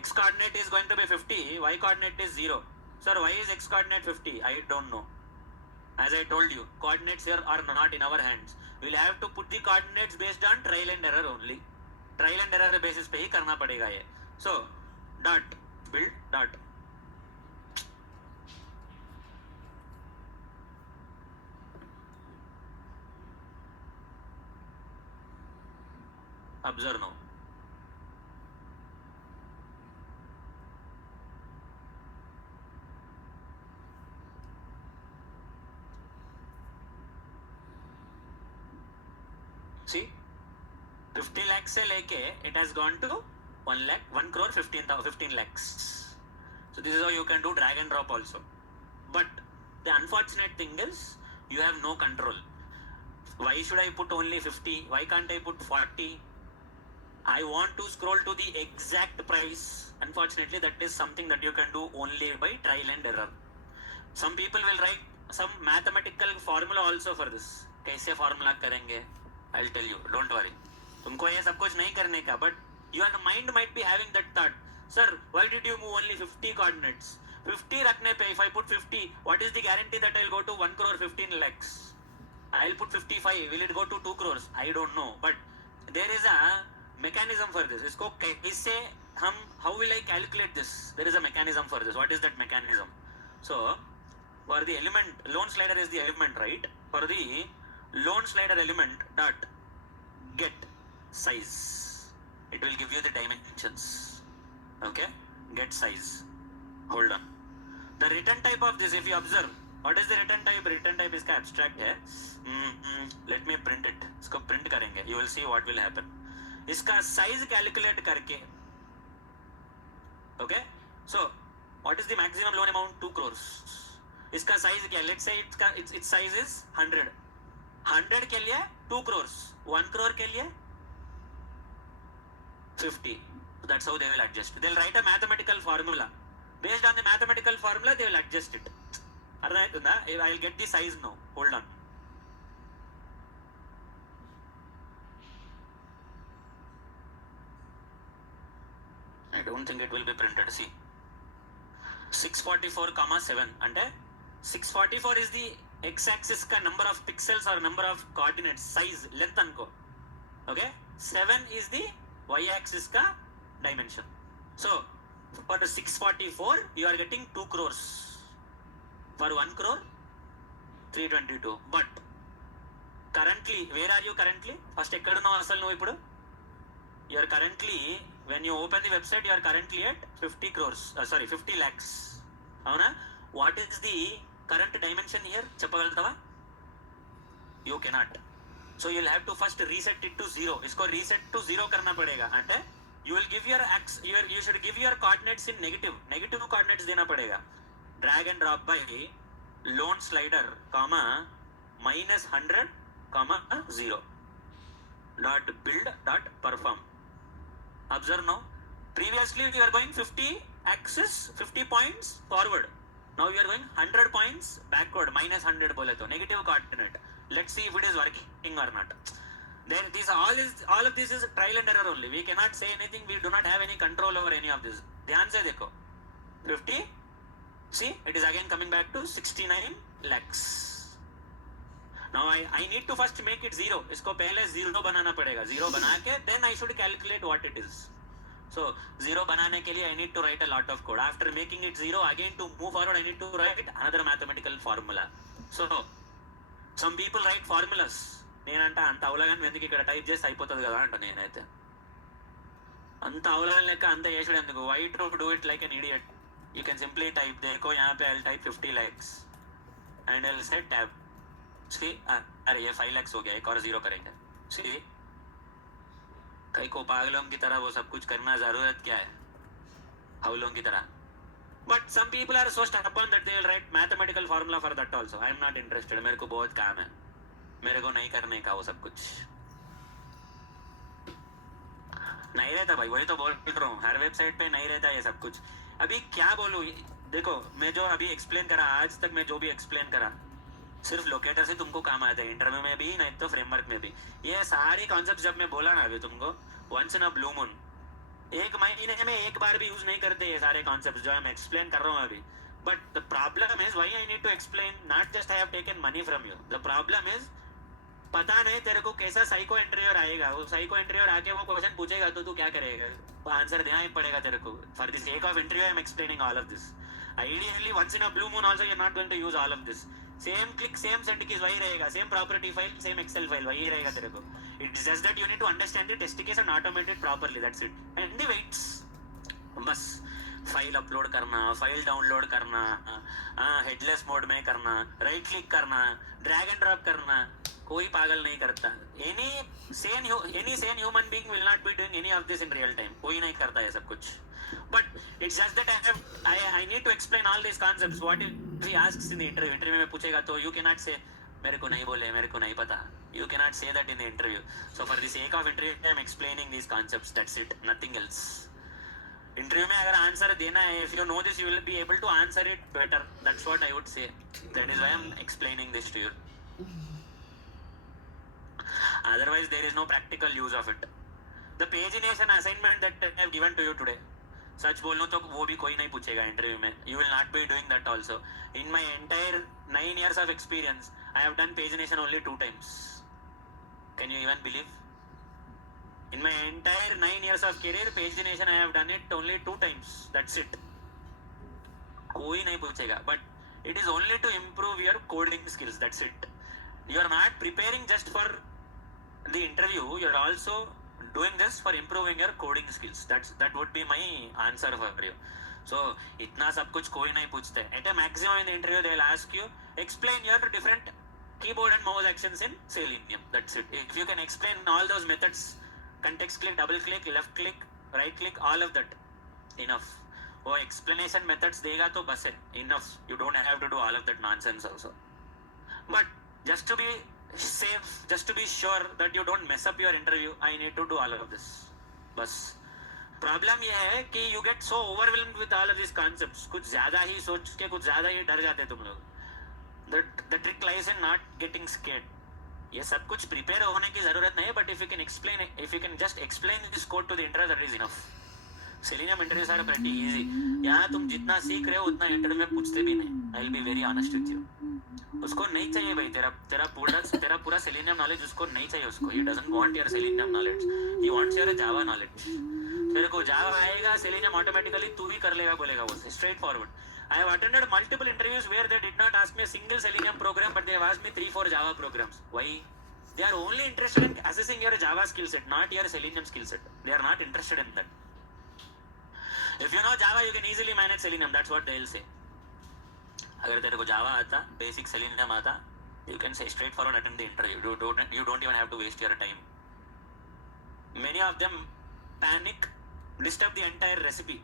x coordinate is going to be 50, y coordinate is 0. Sir, why is x coordinate 50? I don't know. As I told you, coordinates here are not in our hands. We will have to put the coordinates based on trial and error only. Trial and error basis पे ही करना पड़ेगा ये. So dot build dot. Observe now. See, 50 lakhs से लेके it has gone to 1 crore 15 lakhs. So this is how you can do drag and drop also. But the unfortunate thing is you have no control. Why should I put only 50? Why can't I put 40? I want to scroll to the exact price. Unfortunately, that is something that you can do only by trial and error. Some people will write some mathematical formula also for this. कैसे formula करेंगे? I'll tell you. Don't worry. तुमको ये सब कुछ नहीं करने का. But your mind might be having that thought. Sir, why did you move only 50 coordinates? 50 रखने पे, if I put 50, what is the guarantee that I'll go to 1 crore 15 lakhs? I'll put 55. Will it go to 2 crores? I don't know. But there is a mechanism for this. इसको कैसे हम, how will I calculate this? There is a mechanism for this. What is that mechanism? So for the element, loan slider is the element, right? For the loan slider element dot get size, it will give you the dimensions. Okay, get size. Hold on. The return type of this, if you observe, What is the return type? Return type इसका abstract है. Let me print it. इसको print करेंगे. You will see what will happen. इसका size calculate करके. Okay. So what is the maximum loan amount? 2 crores. इसका size क्या? Let's say its size is 100. 100 के लिए 2 crores. 1 crore के लिए 50. So that's how they will adjust. They'll write a mathematical formula. Based on the mathematical formula, they will adjust it. అర్థమవుతుందా? I will get the size now. Hold on. I don't think it will be printed. See, 644,7 అంటే 644 is the x-axis ka number of pixels or number of coordinates, size, length అనుకో. Okay, 7 is the y-axis ka dimension. So for 644 you are getting 2 crores. For 1 crore 322. But currently, where are you currently? First ఎక్కడున్నావు అసలు నువ్వు ఇప్పుడు? You are currently, when you open the website, you are currently at 50 crores. 50 lakhs. అవునా? What is the current dimension here? చెప్పగలుగుతావా? You cannot. So you'll have to first reset it to 0. इसको reset to 0 करना पड़ेगा. అంటే you will give your you should give your coordinates in negative coordinates देना पड़ेगा. Drag and drop by loan slider comma -100 comma 0 dot build dot perform. Observe now. Previously you are going 50 axis 50 points forward. Now you are going 100 points backward. -100 बोले तो negative coordinate. Let's see if it is working or not. Then all of this is trial and error only. We cannot say anything. We do not have any control over any of this. ध्यान से देखो. 50. See, it is again coming back to 69 lakhs. Now I need to first make it 0. इसको पहले 0 बनाना पड़ेगा. 0 बना के then I should calculate what it is. So 0 बनाने के लिए I need to write a lot of code. After making it 0, again to move forward I need to write another mathematical formula. So some people write formulas. నేనంట అంత అవలగాని ఎందుకు ఇక్కడ type చేసి అయిపోతుంది కదా అంట. నేనైతే అంత అవలగాని లెక్క అంత చేసాడు ఎందుకు? Why to do it like an idiot? You can simply type, देखो यहाँ पे I'll type 50 lakhs and I'll set tab. See, अरे ये 5 lakhs हो गया, एक और 0 करेंगे. See, कई को पागलों की तरह वो सब कुछ करना जरूरत क्या है? हाउलों की तरह. But some people are so stubborn that they will write mathematical formula for that also. I am not interested. मेरे को बहुत काम है. मेरे को नहीं करने का वो सब कुछ. नहीं रहता भाई, वही तो बोल रहा हूँ. हर वेबसाइट पे नहीं रहता ये सब कुछ. अभी क्या बोलूँ? देखो, मैं जो अभी एक्सप्लेन करा, आज तक मैं जो भी एक्सप्लेन करा, सिर्फ लोकेटर से तुमको काम आता है. इंटरव्यू में भी, नहीं तो फ्रेमवर्क में भी. ये सारे कॉन्सेप्ट जब मैं बोला ना अभी तुमको, once in a blue moon, एक महीने में एक बार भी यूज नहीं करते ये सारे कॉन्सेप्ट जो मैं एक्सप्लेन कर रहा हूँ अभी. But the problem is why I need to explain. Not just I have taken money from you. The problem is पता नहीं तेरे को कैसा साइको इंटरव्यूअर आएगा. वो साइको इंटरव्यूअर आके वो क्वेश्चन पूछेगा तो तू क्या करेगा? वो आंसर देना ही पड़ेगा तेरे को. For the sake of interview I am explaining all of this. Ideally once in a blue moon also you are not going to use all of this. Same click same send keys वही रहेगा. Same property file same excel file वही रहेगा तेरे को. It's just that you need to understand the test case and automate it properly. That's it. And the waits बस file upload करना, file download करना, headless mode में करना, right click करना, ड्रैग एंड ड्रॉप करना, कोई पागल नहीं करता. any sane human being will not be doing any of this in real time. कोई नहीं करता ये सब कुछ. But it's just that I need to explain all these concepts. What if he asks in the interview? Interview में पूछेगा तो you cannot say मेरे को नहीं बोले, मेरे को नहीं पता. You cannot say that in the interview. So for the sake of interview I am explaining these concepts. That's it, nothing else. Interview में अगर आंसर देना है, if you know this you will be able to answer it better. That's what I would say. That is why I am explaining this to you. Otherwise there is no practical use of it. The pagination assignment that I have given to you today, सच बोलूं तो वो भी कोई नहीं पूछेगा interview में. You will not be doing that also. In my entire 9 years of experience, I have done pagination only 2 times. Can you even believe? In my entire 9 years of career, pagination I have done it only 2 times. That's it. कोई नहीं पूछेगा. But it is only to improve your coding skills. That's it. You are not preparing just for the interview. You are also doing this for improving your coding skills. That would be my answer for you. So इतना सब कुछ कोई नहीं पूछते. At a maximum in the interview they will ask you explain your different keyboard and mouse actions in Selenium. That's it. If you can explain all those methods, context click, double click, left click, right click, all of that, enough. वो explanation methods देगा तो बस है, enough. You don't have to do all of that nonsense also. But just to be safe, just to be sure that you don't mess up your interview, I need to do all of this. बस problem ये है कि you get so overwhelmed with all of this concepts. कुछ ज्यादा ही सोच के कुछ ज्यादा ही डर जाते तुम लोग. The trick lies in not getting scared. ये सब कुछ प्रिपेयर होने की जरूरत नहीं है, but if you can explain, if you can just explain this code to the interview, that is enough. Selenium interviews are pretty easy. यहाँ तुम जितना सीख रहे हो उतना इंटरव्यू में पूछते भी नहीं. I will be very honest with you. उसको नहीं चाहिए भाई तेरा पूरा Selenium नॉलेज उसको नहीं चाहिए. उसको he doesn't want your Selenium knowledge, he wants your Java knowledge. तेरे को Java आएगा, Selenium ऑटोमेटिकली तू भी कर लेगा बोलेगा वो. Straight forward. I have attended multiple interviews where they did not ask me a single Selenium program, but they have asked me 3-4 Java programs. Why? They are only interested in assessing your Java skill set, not your Selenium skill set. They are not interested in that. If you know Java, you can easily manage Selenium. That's what they'll say. अगर तेरे को Java आता, basic Selenium आता, you can say straightforward attend the interview. You don't even have to waste your time. Many of them panic, disturb the entire recipe.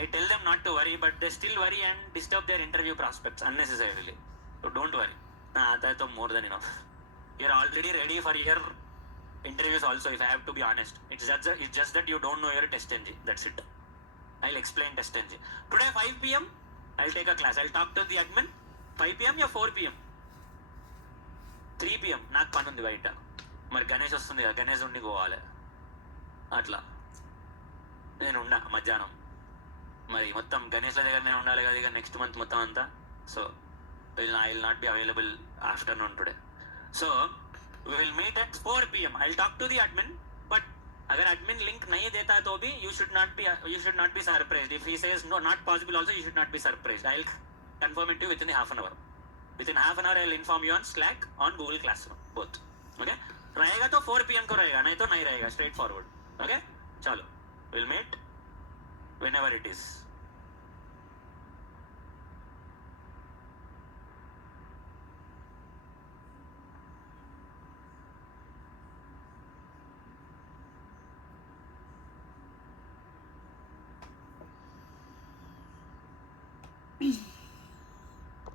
I tell them not to worry, but they still worry and disturb their interview prospects unnecessarily. So don't worry. ना आता है तो more than enough. You're already ready for your interviews also, if I have to be honest. It's just that you don't know your test engine. That's it. I'll explain test engine. Today 5 p.m. I'll take a class. I'll talk to the admin. 5 p.m. या 4 p.m. 3 p.m. నాకు పని ఉంది బయట. మరి గణేష్ వస్తుంది కదా, గణేష్ ఉండి పోవాలి. అట్లా నేను ఉండా మధ్యాహ్నం. మరి మొత్తం గణేష్ల దగ్గరనే ఉండాలి కదా ఇక నెక్స్ట్ మంత్ మొత్తం అంతా. So I will not be available afternoon today. So we will meet at 4 p.m. I'll talk to the admin, but अगर admin link नहीं देता तो भी you should not be surprised. If he says no, not possible also, you should not be surprised. I'll confirm it to you within half an hour. Within half an hour I'll inform you on Slack, on Google Classroom, both. Okay? रहेगा तो 4 p.m. को रहेगा, नहीं तो नहीं रहेगा. Straight forward. Okay? चलो, we'll meet whenever it is.